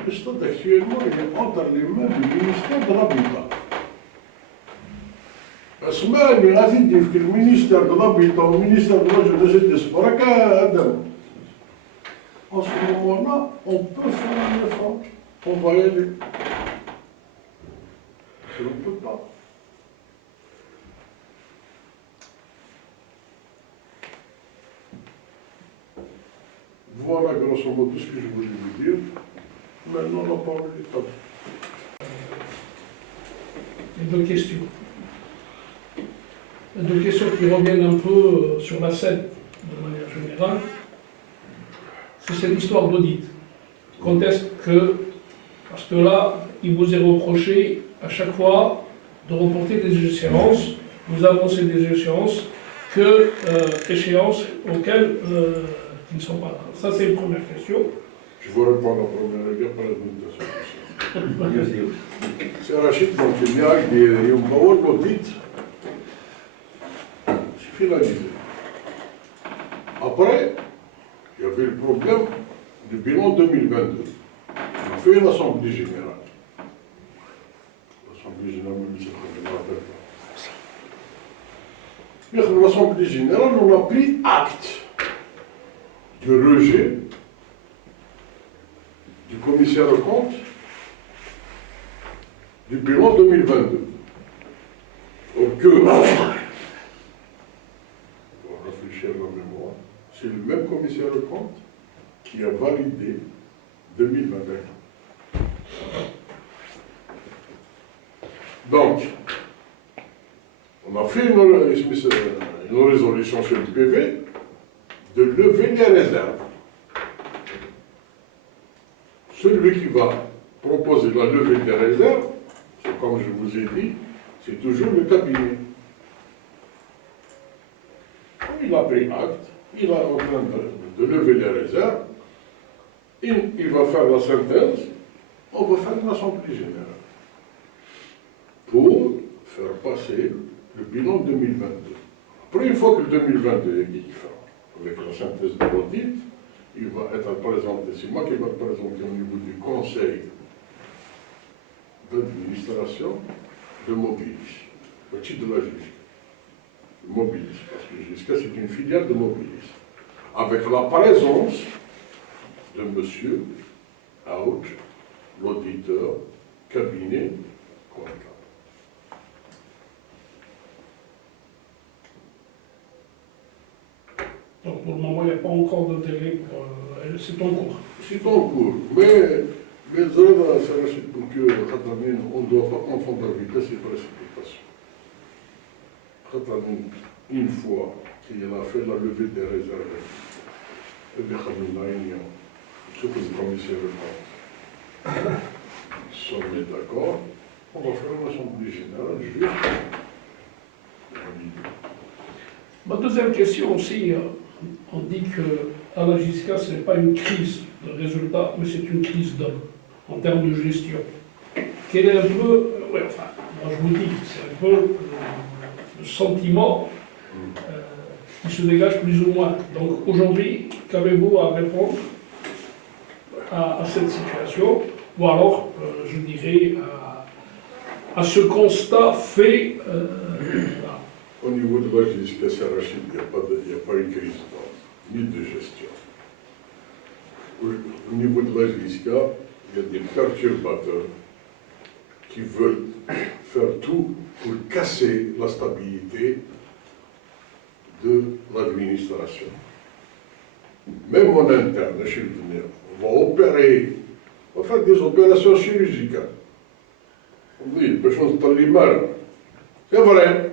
Le stade actuellement, il est entre les mains du ministère de l'Habitat. اسمعني غادي في المينيستير de l'Habitat, au ministère de la Jeunesse et des Sports, en ce moment-là, on peut faire un effort, on va y aller. On ne peut pas. Voilà grosso modo ce que je voulais vous dire. Maintenant, on va parler des tables. Deux questions. Deux questions qui reviennent un peu sur la scène, de manière générale. C'est cette histoire d'audit. Quand est-ce que, parce que là, il vous est reproché à chaque fois de reporter des échéances, vous avancez des échéances, échéances auxquelles qui ne sont pas là. Ça, c'est une première question. Je vous réponds à la première guerre par la notation. C'est Rachid Montignac, il m'a l'audit. C'est finalisé. Après, il y avait le problème du bilan 2022. On a fait une assemblée générale. L'assemblée générale, je ne me rappelle pas. Dans l'assemblée générale, on a pris acte du rejet du commissaire aux comptes du bilan 2022. Donc, pour réfléchir à la mémoire, c'est le même commissaire aux comptes qui a validé 2021. Donc, on a fait une résolution sur le PV de lever les réserves. Celui qui va proposer la levée des réserves, c'est comme je vous ai dit, c'est toujours le cabinet. Il a pris acte, il est en train de lever les réserves, il va faire la synthèse, on va faire une assemblée générale pour faire passer le bilan 2022. Après, une fois que le 2022 est différent, avec la synthèse de l'audit, il va être présenté, c'est moi qui vais le présenter au niveau du conseil d'administration de Mobilis, petit de la juge. Mobilis, parce que jusqu'à c'est une filiale de Mobilis, avec la présence de monsieur Aouch, l'auditeur, cabinet, comptable. Donc pour le moment, il n'y a pas encore de délai pour... c'est en cours. C'est en cours, mais pour que on ne doit pas confondre la vitesse et la précipitation. Une fois qu'il a fait la levée des réserves, et des Khaminaïniens, surtout le commissaire de compte, si on est d'accord, on va faire une assemblée générale juste. Ma deuxième question aussi, on dit qu'à la JISCA, ce n'est pas une crise de résultats, mais c'est une crise d'hommes, en termes de gestion. Quel est un peu, moi je vous dis, c'est un peu le sentiment qui se dégage plus ou moins. Donc aujourd'hui, qu'avez-vous à répondre à cette situation, ou alors, je dirais, à ce constat fait voilà. Au niveau de la JISCA, c'est Rachid, il n'y a pas une crise ni de gestion. Au niveau de la JISCA, il y a des perturbateurs qui veulent faire tout pour casser la stabilité de l'administration. Même en interne, chez le venir, on va opérer, on va faire des opérations chirurgicales. On dit, les choses dans les mains. C'est vrai.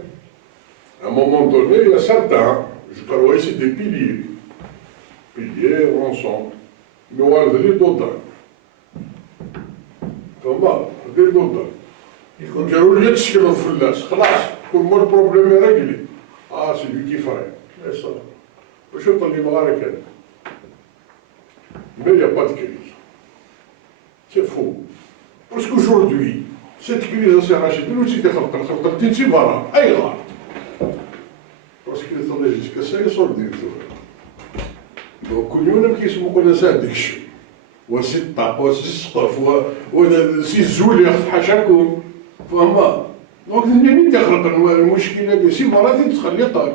À un moment donné, il y a certains, je crois que c'est des piliers. Piliers, ensemble. Mais on va dire d'autres. Comment? Des d'autres. Quand j'ai oublié de ce qu'il faut là, pour moi le problème est réglé. Ah, c'est lui qui ferait. Mais ça, je suis pas libéral. Mais il n'y a pas de crise. C'est faux. Parce qu'aujourd'hui, cette crise s'est arrachée. Nous aussi, c'est voilà. Parce que dans les jusqu'à ça, ils sont des donc, nous avons qui sont connaissent هذاك الشيء. وسي طاب وسي السقف وسي الزوليخ حاشاكم. فهمت؟ دونك منين تخلق المشكلة سي مرات تخلي طال.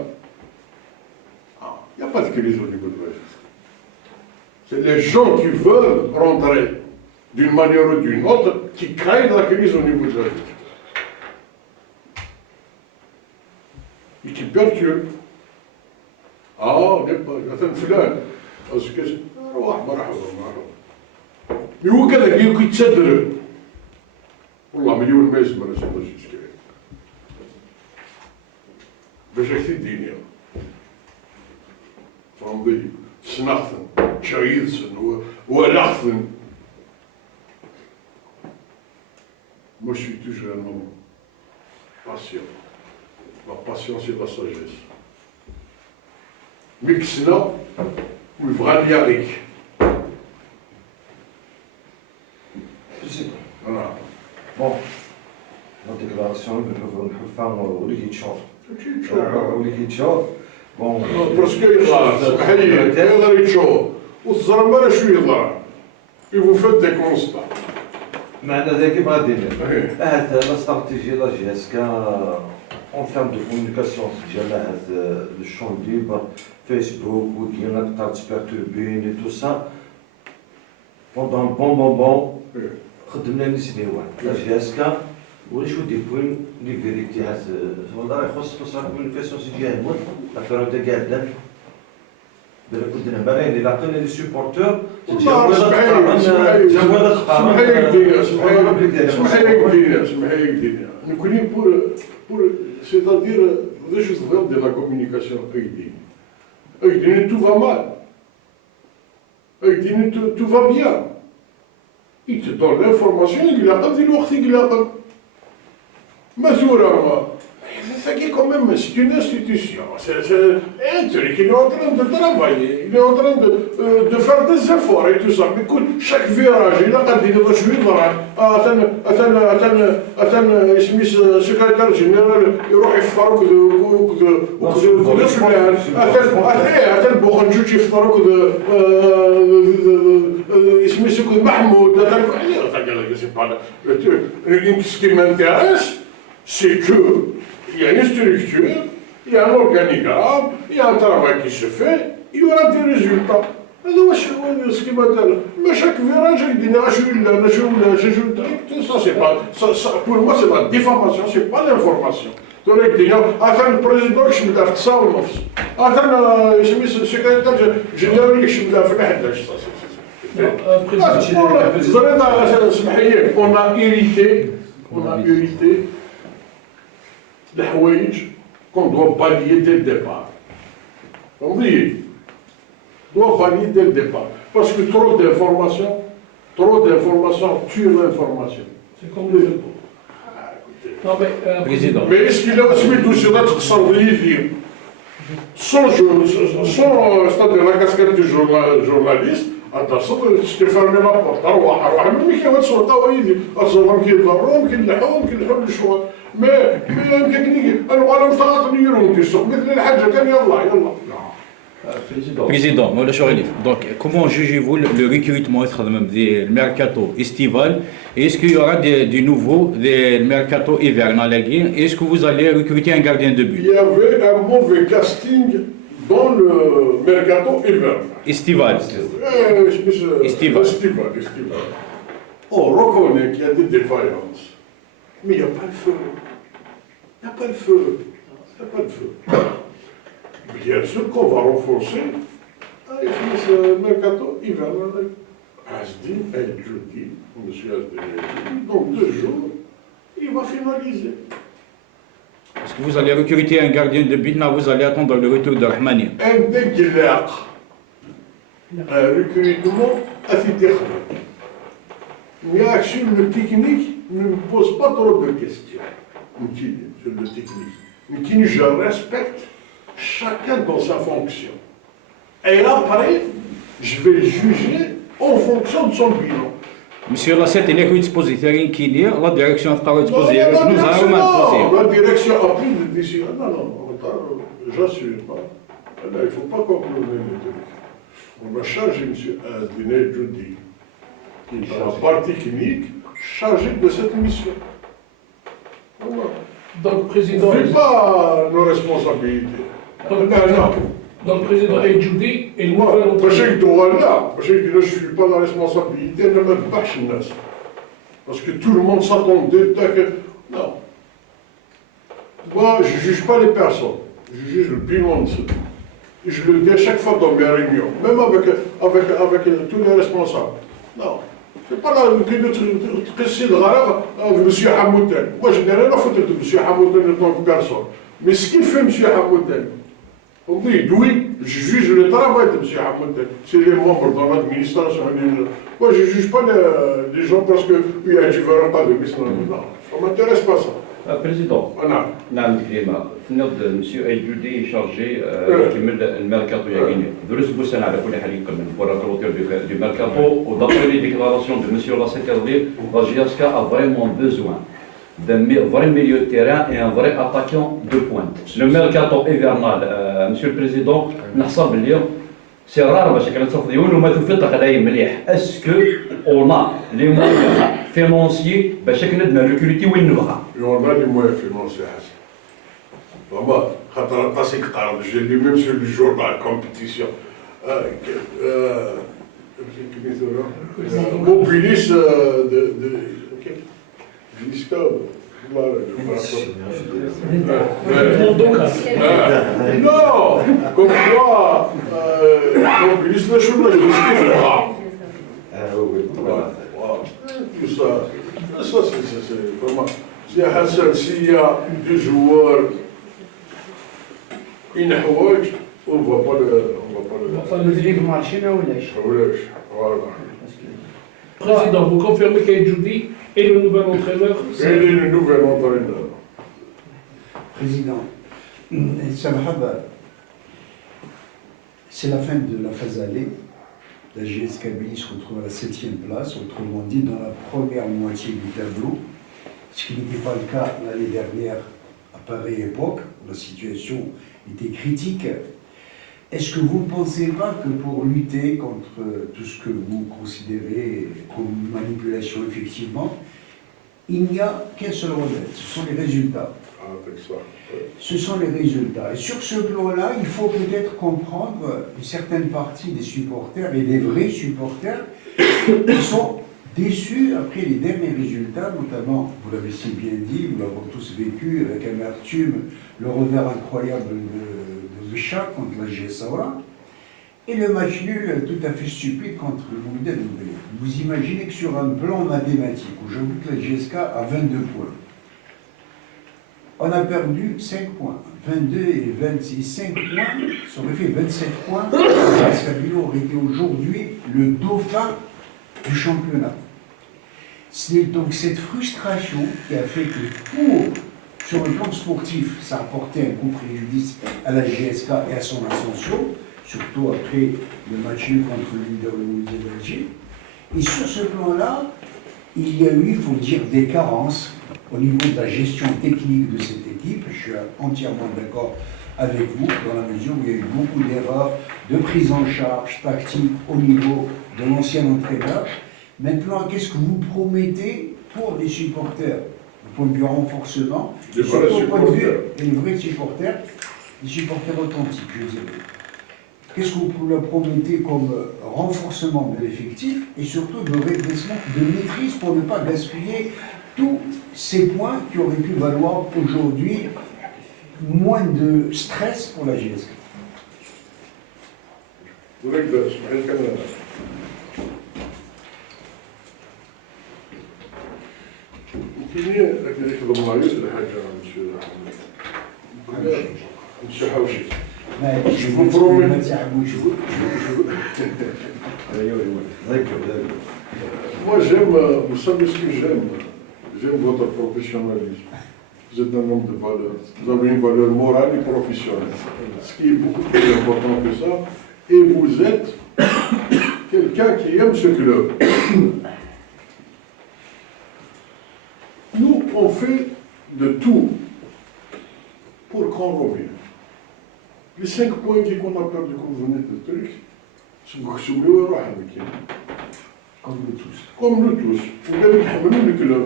Il n'y a pas de crise au niveau de la justice. C'est les gens qui veulent rentrer d'une manière ou d'une autre qui créent la crise au niveau de la justice. Et qui perturbent. مثلا فلان روح مرحبا هو كذا يتصدر والله مليون ما يسمى رسول الله شكرا باش هكذا الدنيا فهمتي سنخثن تشايدسن ولخثن Moi, je suis toujours un homme patient. La patience et la sagesse. ميكسنا والفغالياريك La déclaration de Nufan ou les Hitchor. Tu Ou les Hitchor. Bon. Parce que et vous faites des constats. معنا ذاك بغا دير هذا لا استراتيجيه لا جي اس كا اون تيرم دو كومونيكاسيون ديالنا هذا لو شون ليبر فيسبوك وكاين قطعت بيرتوربين اي تو سا بوندون بون خدمنا نسبي واحد لا جي اس كا ولا شو دي بوين لي فيريتي هذا والله يخص تصرف كومونيكاسيون ديالنا لا بيريود قاعده بلا كنت باغي اللي لاقينا لي سيبورتور c'est-à-dire des choses vraies de la communication tout va mal, tout va bien, il te donne l'information, il a pas dit l'outil qu'il a pas c'est quand même, c'est une institution, c'est un truc, il est en train de travailler, il est en train de faire des efforts et tout ça. Mais écoute, chaque virage, il a dit que je suis secrétaire général, il va faire ce qui m'intéresse, c'est qu'il y a une structure, il y a un organigramme, il y a un travail qui se fait, il y aura des résultats. Ce qui m'intéresse. Mais chaque virage, il dit, je joue le truc, ça c'est pas, pour moi c'est la diffamation, c'est pas l'information. Donc il dit, attends le président, je me lève ça ou non. Attends le secrétaire général, je me lève on a hérité des حوايج qu'on doit balayer dès le départ. On dit, doit balayer dès le départ. Parce que trop d'informations tuent l'information. C'est comme les autres. Non, mais, Président. Mais est-ce qu'il a aussi mis tout cela sans livre c'est-à-dire la casquette du journaliste, attention, je ferme la porte. أروح مني كي وتصور توايدي أصورهم كي يضرهم كي يلحقهم كي يلحقوا الشوار. Mais technique, أنا مفترض نيرون كيسوق مثل الحاجة كان يلا. Président, moi le Chorelif. Donc, comment jugez-vous le recrutement du mercato estival? Est-ce qu'il y aura du nouveau, des mercato hivernal? Est-ce que vous allez recruter un gardien de but? Il y avait un mauvais casting dans le mercato hivernal. Estival. Estival. On reconnaît qu'il y a des défaillances. Mais il n'y a pas de feu. Il n'y a pas de feu. Bien sûr qu'on va renforcer ce mercato hivernal. Asdin El Djoudi, monsieur Asdin El Djoudi, donc 2 jours, il va finaliser. Est-ce que vous allez recruter un gardien de but? Non, vous allez attendre le retour de Rahmani. Un dégueulasse. Un recrutement à Fidékhna. Mais sur le technique, ne me pose pas trop de questions. Sur le technique. Mais je respecte chacun dans sa fonction. Et après, je vais juger en fonction de son bilan. Monsieur Lassette, il y a une disposition qui est la direction de la disposition. Nous avons la direction a pris des décisions. Non, j'assure pas. Il ne faut pas conclure les trucs. On va charger M. Asdin El Djoudi, qui est la partie clinique, chargé de cette mission. Voilà. Donc, président. On ne fait pas nos responsabilités. Donc, président El Djoudi et le nouvel entraîneur. Je ne suis pas la responsabilité, ne me bâche parce que tout le monde s'attendait. Non. Moi, je ne juge pas les personnes. Je juge le bilan de ce. Je le dis à chaque fois dans mes réunions, même avec tous les responsables. Non. C'est pas là que notre président M. Hamoudel. Moi, je n'ai rien à foutre de M. Hamoudel en tant que personne. Mais ce qu'il fait, M. Hamoudel, on dit, oui, je juge le travail de M. Hamoudel. C'est les membres dans l'administration. Moi, je ne juge pas les gens parce que tu ne verras pas de business. Non, ça ne m'intéresse pas ça. Président, نعم كلمة نبض مسيو El Djoudi chargé يكمل الميركاتو ياكيني دروس بوسنا على كل حال يكمل pour la clôture du mercato ou d'après les déclarations de monsieur Lassette Hervé la GSK a vraiment besoin d'un vrai milieu de terrain et un vrai attaquant de pointe. Le mercato hivernal, Monsieur le Président, نحسب اليوم c'est rare باش كانت تصفيون وما تفتق عليه مليح. Est-ce que on a les moyens financiers باش كنا recruter وين نبغى؟ Et on a les moyens financiers. Vraiment, quand on a passé le temps, j'ai lu même sur le jour de la compétition. Mobilis de Jusqu'à non, comme quoi, Mobilis de Choula, je risque tout ça, c'est vraiment. S'il y a Hassan, s'il y a des joueurs, une حوايج, on ne voit pas le. Voilà. Président, vous confirmez qu'Aïdjoudi est le nouvel entraîneur? Il est le nouvel entraîneur. Président, c'est la fin de la phase allée. La GS Kabylie se retrouve à la 7e place, autrement dit dans la première moitié du tableau, ce qui n'était pas le cas l'année dernière à pareille époque, où la situation était critique. Est-ce que vous ne pensez pas que pour lutter contre tout ce que vous considérez comme manipulation effectivement, il n'y a qu'un seul remède, ce sont les résultats. Avec ça. Ce sont les résultats. Et sur ce plan-là, il faut peut-être comprendre une certaine partie des supporters et des vrais supporters qui sont déçus après les derniers résultats, notamment, vous l'avez si bien dit, nous l'avons tous vécu avec amertume, le revers incroyable de Béchak contre la GS Saoura, et le match nul tout à fait stupide contre le Moulin de Nouvelle. Vous imaginez que sur un plan mathématique, aujourd'hui que la GSK a 22 points, on a perdu 5 points. 22 et 26, 5 points, ça aurait fait 27 points. La GSK aurait été aujourd'hui le dauphin du championnat. C'est donc cette frustration qui a fait que sur le plan sportif, ça a apporté un coup préjudice à la GSK et à son ascension, surtout après le match nul contre le leader de Belgique. Et sur ce plan-là, il y a eu, il faut dire, des carences au niveau de la gestion technique de cette équipe. Je suis entièrement d'accord avec vous, dans la mesure où il y a eu beaucoup d'erreurs de prise en charge tactique au niveau de l'ancien entraîneur. Maintenant, qu'est-ce que vous promettez pour les supporters, au point de vue renforcement, Les vrais surtout au point de vue supporters. des vrais supporters, les supporters authentiques, je dirais. Qu'est-ce que vous leur promettez comme renforcement de l'effectif et surtout de redressement, de maîtrise pour ne pas gaspiller tous ces points qui auraient pu valoir aujourd'hui moins de stress pour la GSK? Je vous promets. Moi j'aime, vous savez ce que j'aime? J'aime votre professionnalisme. Vous êtes un homme de valeur. Vous avez une valeur morale et professionnelle. Ce qui est beaucoup plus important que ça. Et vous êtes quelqu'un qui aime ce club. Nous, on fait de tout pour qu'on revienne. Les 5 points qu'on a perdu, comme vous venez de truc, c'est Comme nous tous. comme nous tous. Vous avez ramené le club.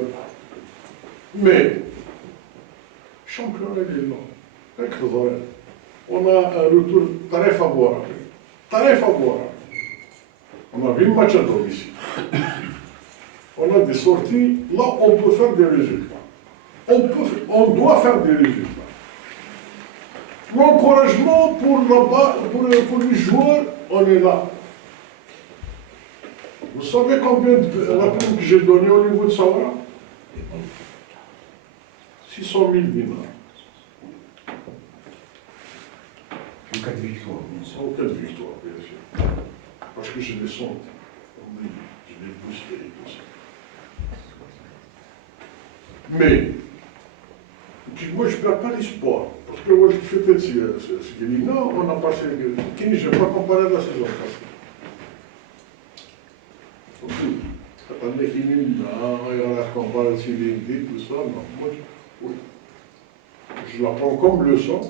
Mais, championnat est long. On a un retour très favorable. Très favorable. On a vu le match à domicile. On a des sorties. Là, on peut faire des résultats. On doit faire des résultats. L'encouragement pour les joueurs, on est là. Vous savez combien de la prime que j'ai donnée au niveau de Saoura? 600 000 dinars. En cas de victoire, bien sûr. En cas de victoire, bien sûr. Parce que je les sens. Je les boosté et tout ça. Mais, moi je ne perds pas l'espoir. Parce que moi je fais peut-être ce qu'il dit. Non, on a passé. Je ne vais pas comparer la saison passée. Attendez qu'il y a la comparative tout ça, non. Moi, oui. Je la prends comme leçon,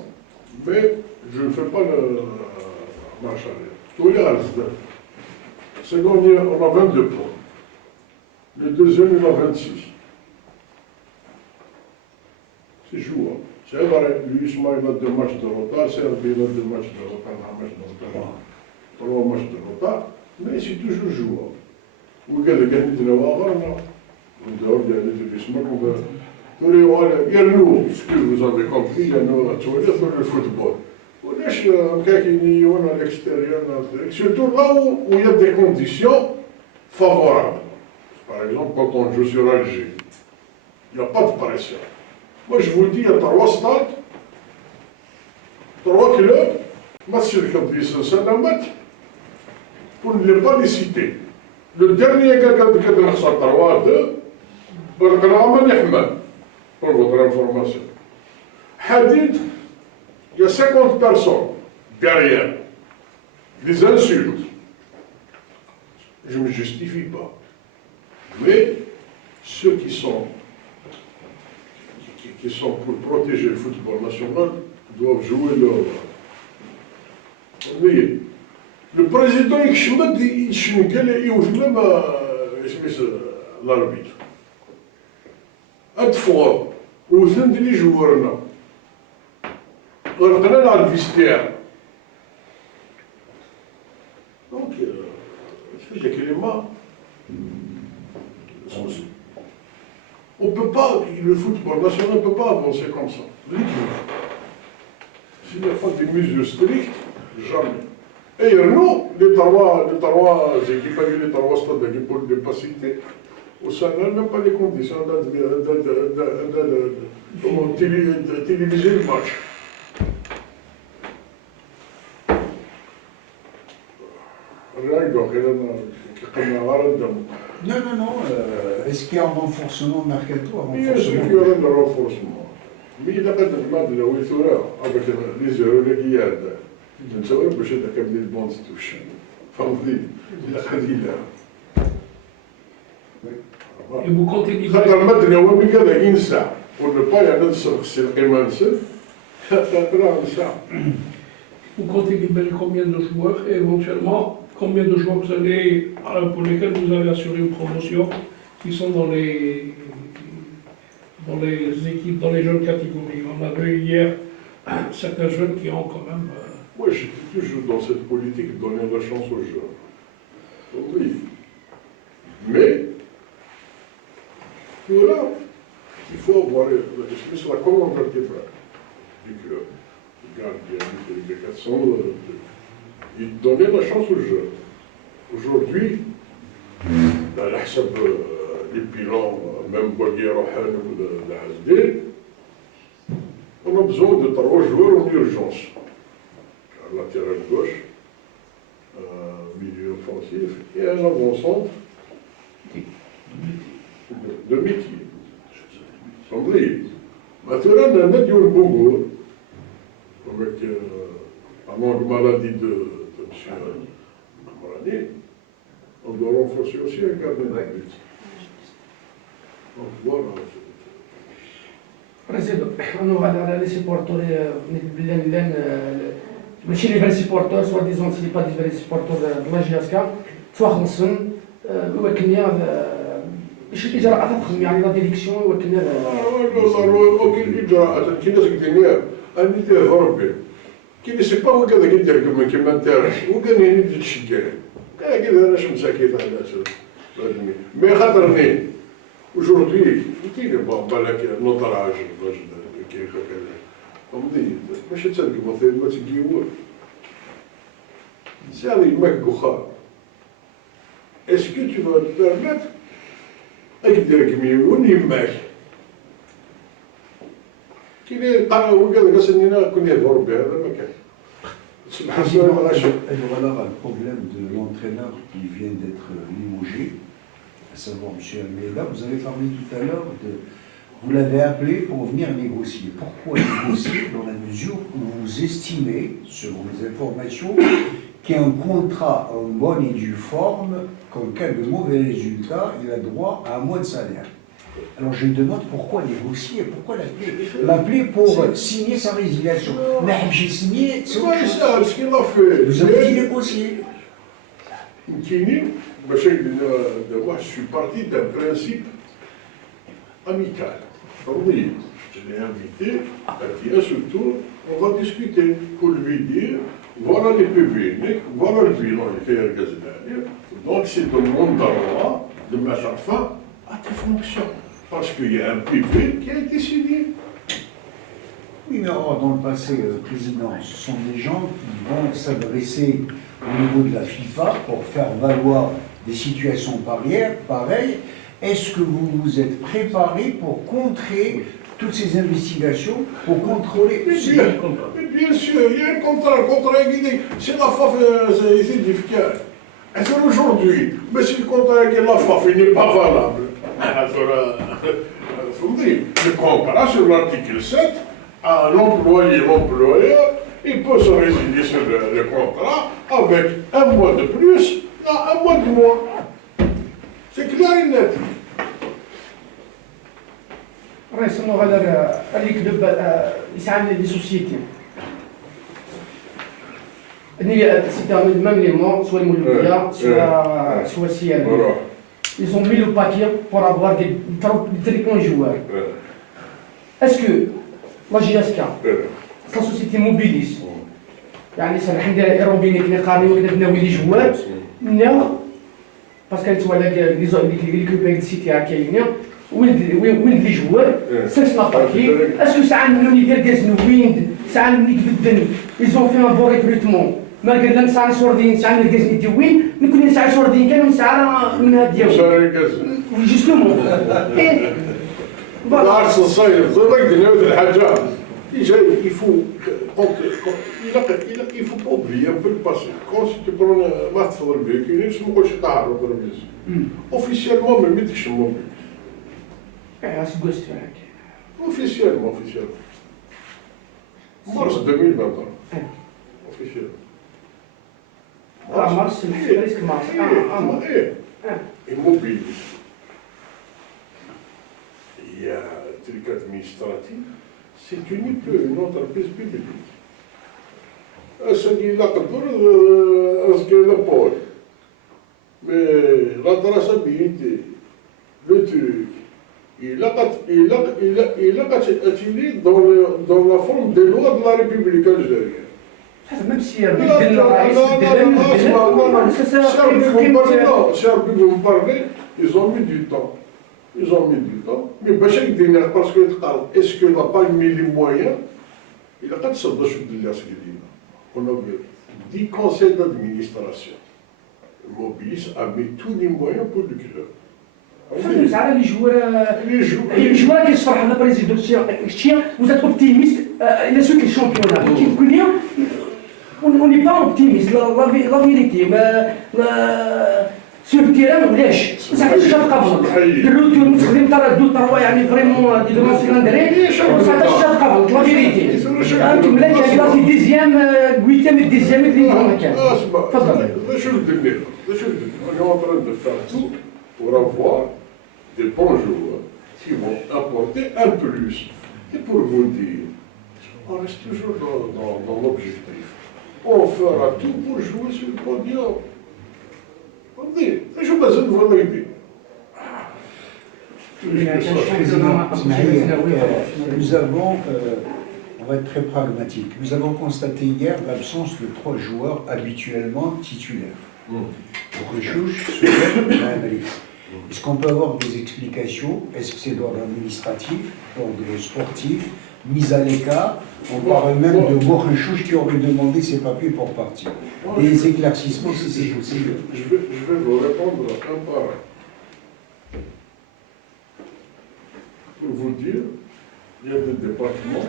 mais je ne fais pas le marche arrière. Tous les résultats. Second, on a 22 points. Le deuxième, il a 26. C'est jouable. C'est vrai, lui, il a 2 matchs de retard, Serbie, il a 2 matchs de retard, un match de retard, 3 matchs de retard, mais c'est toujours jouable. Vous regardez, gagner de la Wara, non. En dehors, il y a des établissements qu'on va. Il y a nous, ce que vous avez compris, il y a nous, pour le football. On est chez un cas qui est à l'extérieur, surtout là où il y a des conditions favorables. Par exemple, quand on joue sur Alger, il n'y a pas de pression. Moi, je vous dis, il y a 3 stades, 3 clubs, match sur le c'est un match, pour ne pas les citer. Le dernier gars qui a été 3-2, pour votre information. Hadid, il y a 50 personnes derrière, des insultes. Je ne me justifie pas. Mais ceux qui sont pour protéger le football national doivent jouer leur rôle. Le président, il même l'arbitre. أدفور وثند لي جوارنا غرقنا على الفيستير دونك في des éléments on peut pas, le football national ne peut pas avancer comme ça. S'il n'y a pas des mesures strictes, jamais. Et nous, les trois équipes, les 3 stades qui peuvent ne pas citer, ça n'a même pas les conditions de téléviser le match. Non. Est-ce qu'il y a un renforcement de mercato? Bien sûr qu'il y aura un renforcement. Mais il n'y a pas de mal de la Ouïtoura, avec les Euroléguiades. Je ne sais pas si je vais le bon touche. Fandri, il a dit là. Et vous comptez libérer, خاطر المدني هو اللي قاعد ينسى والبا يعني نسرق القيمه نسف راه نسى. vous comptez libérer combien de joueurs et éventuellement combien de joueurs vous allez, pour lesquels vous allez assurer une promotion qui sont dans les équipes, dans les jeunes catégories. On a vu hier certains jeunes qui ont quand même. Moi j'étais toujours dans cette politique de donner la chance aux jeunes. Oui. Mais voilà, il faut avoir sur la commande vertébrale du club, du gardien, du délégation, et donner la chance aux jeunes. Aujourd'hui, dans les bilans, même Boguier Rohan ou la Hasdin, on a besoin de 3 joueurs en urgence. Un latéral gauche, un milieu offensif et un avant-centre de métier. Semblez. Maintenant, on a mis un Bogo, avec un manque de maladie de M. Marani. On doit renforcer aussi un gardien de but. Donc voilà. Président, on va les supporters, ماشي لي فري سيبورتور سوا ديزون سي با دي فري سيبورتور د لا جياسكا تواخلصن وكنيا ايش الاجراءات تخدم يعني لا ديريكسيون وكنيا اوكي اجراءات كي الناس قدنيا اني دير ربي كي سي با هو كذا كيدير كما انت وكان يدير الشكايه كاع كذا انا شمس ساكت على مي خاطرني aujourd'hui كاين بالك نوطراج كيف كذا ماشي تصدق ما تجيوه سالي ماك بخار est-ce que tu vas te permettre أقدر كميون يماك كي قالوا قال قصنينا كنا يدور بهذا ما كان سبحان الله Alors alors, le problème de l'entraîneur qui vient d'être limogé, à savoir M. Almeida, vous avez parlé tout à l'heure de... Vous l'avez appelé pour venir négocier. Pourquoi négocier? Dans la mesure où vous estimez, selon les informations, qui a un contrat en bonne et due forme, qu'en cas de mauvais résultat, il a droit à un mois de salaire. Alors je me demande pourquoi négocier, pourquoi l'appeler. L'appeler pour signer sa résiliation. Mais j'ai signé, c'est autre chose. ça, ce qu'il a fait. Vous avez dit négocier. Kini, moi je suis parti d'un principe amical. Oui, je l'ai invité à dire surtout, on va discuter pour lui dire, voilà les PV, voilà le bilan et donc c'est de mon droit de mettre fin à tes fonctions. Parce qu'il y a un PV qui a été signé. Oui, mais or, dans le passé, Président, ce sont des gens qui vont s'adresser au niveau de la FIFA pour faire valoir des situations pareilles. Est-ce que vous vous êtes préparé pour contrer toutes ces investigations, pour contrôler... Mais bien sûr, il y a un contrat guidé. C'est la FAF, c'est difficile. Et c'est aujourd'hui. Mais si le contrat avec la FAF n'est pas valable, il faut dire, le contrat sur l'article 7, à l'employeur, il peut se résilier sur le contrat avec un mois de plus, un mois de moins. C'est clair et net. رئيس انه غادر اللي يكذب يسعى لي سوسيتي c'était même les morts, soit les Mouloudia, soit CN. Ils ont mis le paquet pour avoir des très bons joueurs. Est-ce que la GSK, sa société mobilise, يعني سنحن ندير ايروبينيك اللي قاري وكذا بناوي لي جوار لا باسكو انت ولا لي زون اللي كوبيك سيتي كاينين وين لي جوار سنسنا باكي اسكو ساعه منو يدير كازن ويند ساعه مني كبدن ايزون في ان بون ريكروتمون ما قال لنا ساعه سوردين ساعه من كازن دي وين نكون ساعه سوردين كانوا ساعه من هاد ديالو جوستومون ايه فوالا الصيف صدق ديال الحاجه il faut pas oublier un peu le passé. Quand tu prends un match de véhicule, je ne sais pas officiellement, mais je ne sais pas. Officiellement. Mars 2021. Officiellement. mars, c'est presque mars. Immobile. Il y a un truc administratif. C'est une entreprise publique. C'est la culture, le pôle. Mais la traçabilité, le truc, il a attiré dans la forme des lois de la République algérienne. même si si vous me parlez, ils ont mis du temps. Mais parce que est-ce qu'il n'a pas mis les moyens? Il a pas de soldat de l'Asgérie. On a 10 conseils d'administration. Mobilis a mis tous les moyens pour le club. Les joueurs qui se font la présidence, vous êtes optimiste, il y a ceux qui sont championnat. On n'est pas optimiste, la vérité. Sur le terrain, ليش؟ ساعات الشاب قبل الروتو نستخدم تردد تروا يعني فريمون دي دومون سكندري وساعات الشاب قبل لا فيريتي انتم لا كلاسي ديزيام ويتام ديزيام اللي هما كان تفضل Je on est en train de faire tout pour avoir des bons joueurs qui vont apporter un plus. Et pour vous dire, on reste toujours dans l'objectif. On fera tout pour jouer sur le podium. Je n'ai pas besoin de vous l'aider. Nous avons, on va être très pragmatique, nous avons constaté hier l'absence de 3 joueurs habituellement titulaires. Rechouche, est-ce qu'on peut avoir des explications? Est-ce que c'est d'ordre administratif, d'ordre sportif, mise à l'écart? On parle même de Borechouche qui aurait demandé ses papiers pour partir. Des éclaircissements si c'est possible. Je vais vous répondre un par un. Pour vous dire, il y a des départements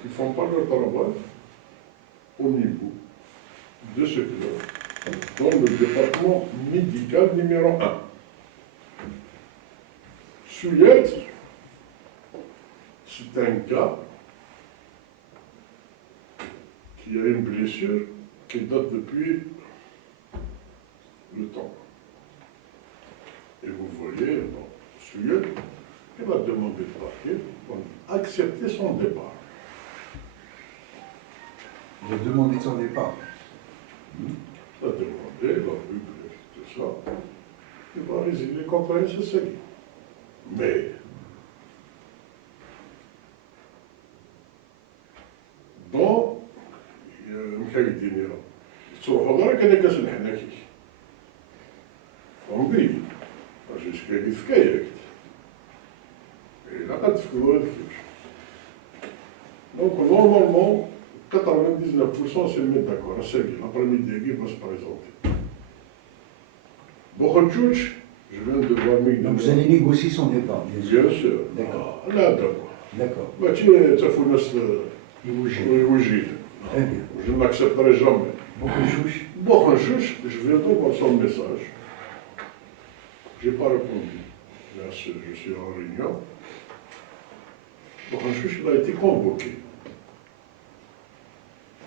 qui ne font pas leur travail au niveau de ce club, dans le département médical numéro 1. Souillette, c'est un cas qui a une blessure qui date depuis le temps. Et vous voyez, bon, celui-là, il va demander de partir, va accepter son départ. Il a demandé son départ. Il va demander, il va vu tout ça, il va résilier contre un SSI. Mais, bon, مكايدين تروحوا غير كان كاس الحناكي فهمتي اش كاين في كاياك الا قد تفكروا هذاك دونك نورمالمون 99% c'est mettre d'accord c'est l'après-midi qui va se présenter Bokhachouch je viens de voir Donc vous allez négocier son départ, bien sûr. bien sûr D'accord. لا دابا D'accord. ماشي تفو ناس Imogé. يوجد Très bien. je n'accepterai jamais Bokhachouch. Bokhachouch je viens de voir son message j'ai pas répondu là je suis en réunion Bokhachouch il a été convoqué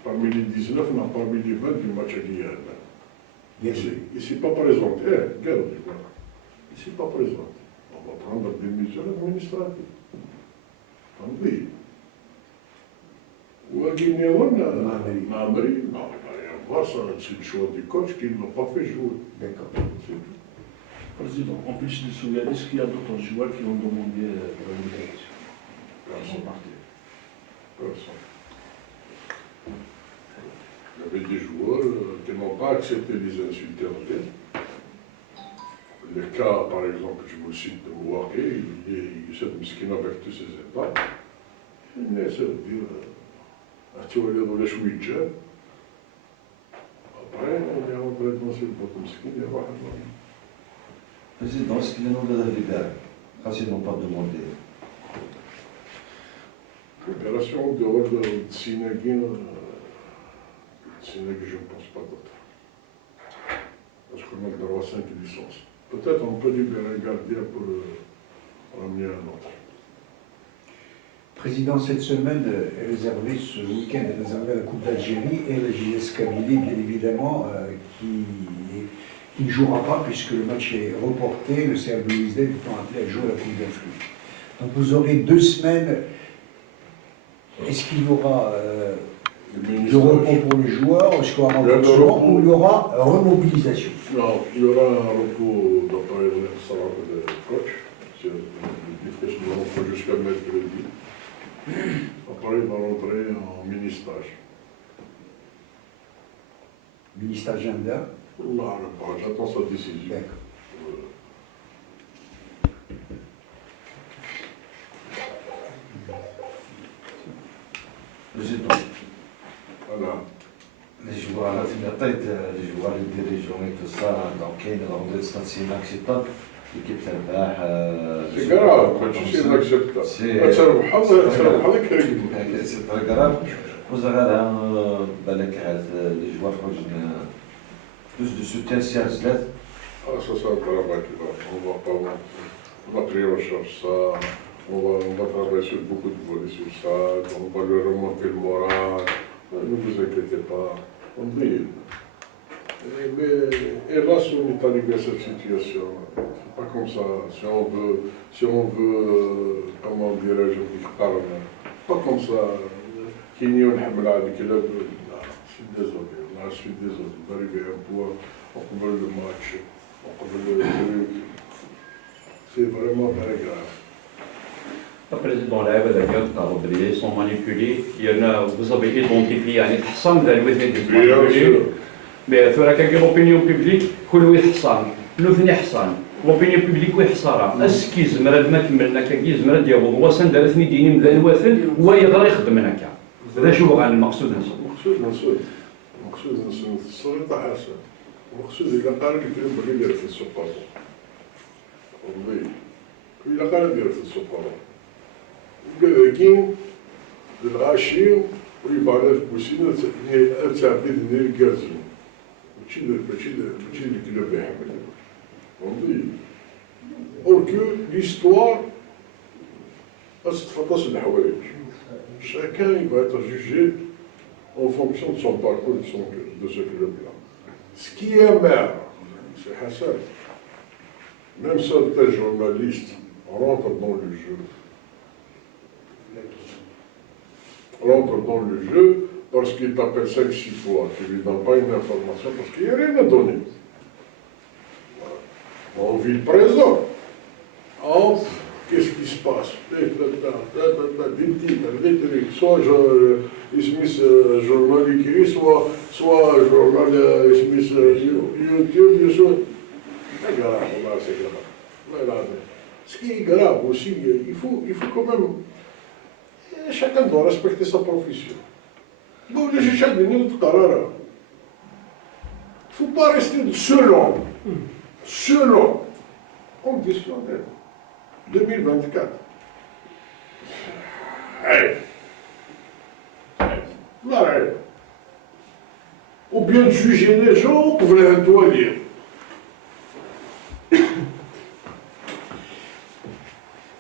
parmi les 19, on a parmi les 20 du match à Guyane. Bien Il sûr. ne s'est pas présenté. Regarde, il ne s'est pas présenté. On va prendre des mesures administratives. Attendez. Ou à Guinée, on a Mamri. Non, il va rien voir, ça, c'est le choix du coach qui ne l'a pas fait jouer. D'accord. C'est tout. Président, en plus de Souganis, est-ce qu'il y a d'autres joueurs qui ont demandé la libération? Personne. Personne. Il y avait des joueurs qui n'ont pas accepté les insultes en tête. Le cas, par exemple, je vous cite de Mouaké, il est cette mesquine avec tous ses états. Il essaie de dire, tu vas aller dans les chouïdjas. Après, on est rentré dans cette boîte mesquine, il y a pas de Président, est-ce qu'ils ont la libérer quand ils n'ont pas demandé? L'opération dehors de Sinagui, je ne pense pas d'autre. Parce qu'on a le droit à 5 licences. Peut-être on peut libérer un gardien pour ramener un autre. Président, cette semaine est réservée, ce week-end est réservé à la Coupe d'Algérie et la JS Kabylie, bien évidemment, qui ne jouera pas puisque le match est reporté, le CR Louisdel étant appelé à jouer à la Coupe d'Afrique. Donc vous aurez 2 semaines. Est-ce qu'il y aura de repos pour les joueurs, est-ce qu'il y aura renforcement ou il y aura remobilisation? Non, il y aura un repos d'après le salaire de coach. C'est le repos jusqu'à mercredi. Après, il va rentrer en mini-stage. Mini-stage agenda? Non, j'attends sa décision. D'accord. Président, Voilà. les joueurs à la fin de la tête, les joueurs, les dirigeants et tout ça, donc il y a une rendez-vous inacceptable. L'équipe C'est grave, tu sais, inacceptable. C'est très grave. Vous avez les joueurs plus de soutien si elles se laissent. Ah, ça, c'est un travail qui va. On va pris en charge ça. On va travailler sur beaucoup de volets sur ça. On va leur remonter le moral. Ne vous inquiétez pas. On dit. Mais hélas, on est arrivé à cette situation. C'est pas comme ça. Si on veut comment dirais-je, pas comme ça. Qui n'y a pas de club. Je suis désolé. Là, je suis désolé. D'arriver à un point, on couvre le match, on couvre le truc. C'est vraiment très grave. Le président لعب هذاك تاع رودريغيز سون مانيبولي vous avez identifié يعني تحصن ذا الوثن ديال مي ثورا كاين لوبينيون بيبليك كل واحد حصان لوثني حصان لوبينيون بيبليك واحد حصاره اسكي زمر ما كملنا كاكي زمر ديال هو سان دارتني ديني من ذا الوثن هو يقدر يخدم هكا هذا شو بغى المقصود المقصود الصورة حسن المقصود إذا قال لك ينبغي يدير في السوق والله إذا قال يدير في السوق كاين الغاشي ويبغى البوسينة تعبيد ديال الكازين ماشي الكلاب يحمل والله أوركو ليستوار تتفطس الحوايج chacun il va être jugé en fonction de son parcours de ce club-là. Ce qui est amer, c'est Hassan. Même certains journalistes rentrent dans le jeu. Rentrent dans le jeu parce qu'il t'appelle 5-6 fois, tu ne lui donnes pas une information parce qu'il n'y a rien à donner. Voilà. On vit le présent. Oh, qu'est-ce qui se passe? Des titres, des trucs. Soit Smith journal écrit, soit journal Smith YouTube, soit. C'est grave, là, c'est grave. Voilà. Ce qui est grave aussi, il faut quand même. Chacun doit respecter sa profession. Bon, les gens de nous, tout à l'heure. Il ne faut pas rester selon, conditionnel. 2024. Hey. Ou bien juger les gens pour les nettoyer.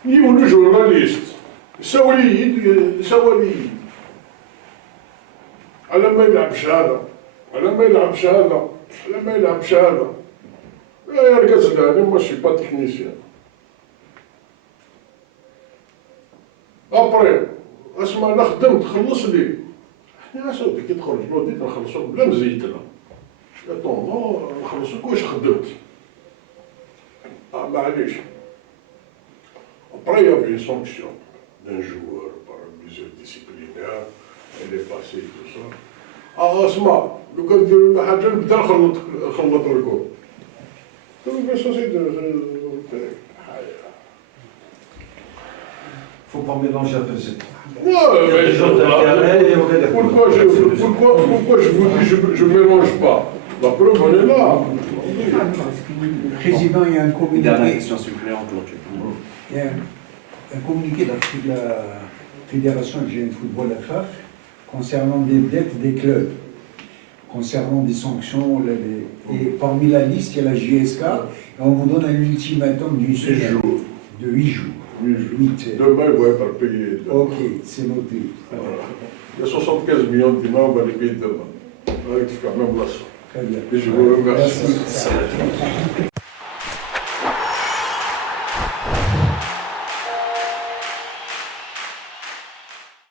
Ni ou le journaliste. سواليد على ما يلعبش هذا على ما يلعبش هذا على ما يلعبش هذا يا رجال انا ماشي با تكنيسيان ابري اسمع انا خدمت خلص لي احنا سودي كي تخرج نودي نخلصوك بلا مزيتنا يا طون نخلصوك واش خدمت معليش ابري يا في سونكسيون d'un joueur par mesure disciplinaire, elle est passée et tout ça. اسمع لو كان نديرو لنا حاجه نبدا نخلط الكل. Donc ça c'est Faut pas mélanger un peu ces Non, mais pourquoi je vous dis je ne mélange pas? La preuve elle est là. Président, il y a un communiqué. Dernière question suppléante, clôture. Il y a un communiqué de la Fédération algérienne de football, la FAF, concernant des dettes des clubs, concernant des sanctions. Et parmi la liste, il y a la JSK, et on vous donne un ultimatum d'une semaine. De 8 jours. 8. Demain, ils vont être payés. Ok, c'est noté. Voilà. Il y a 75 millions de dinars, on va les payer demain. Avec quand même la somme. Très bien. Et je vous remercie. Merci.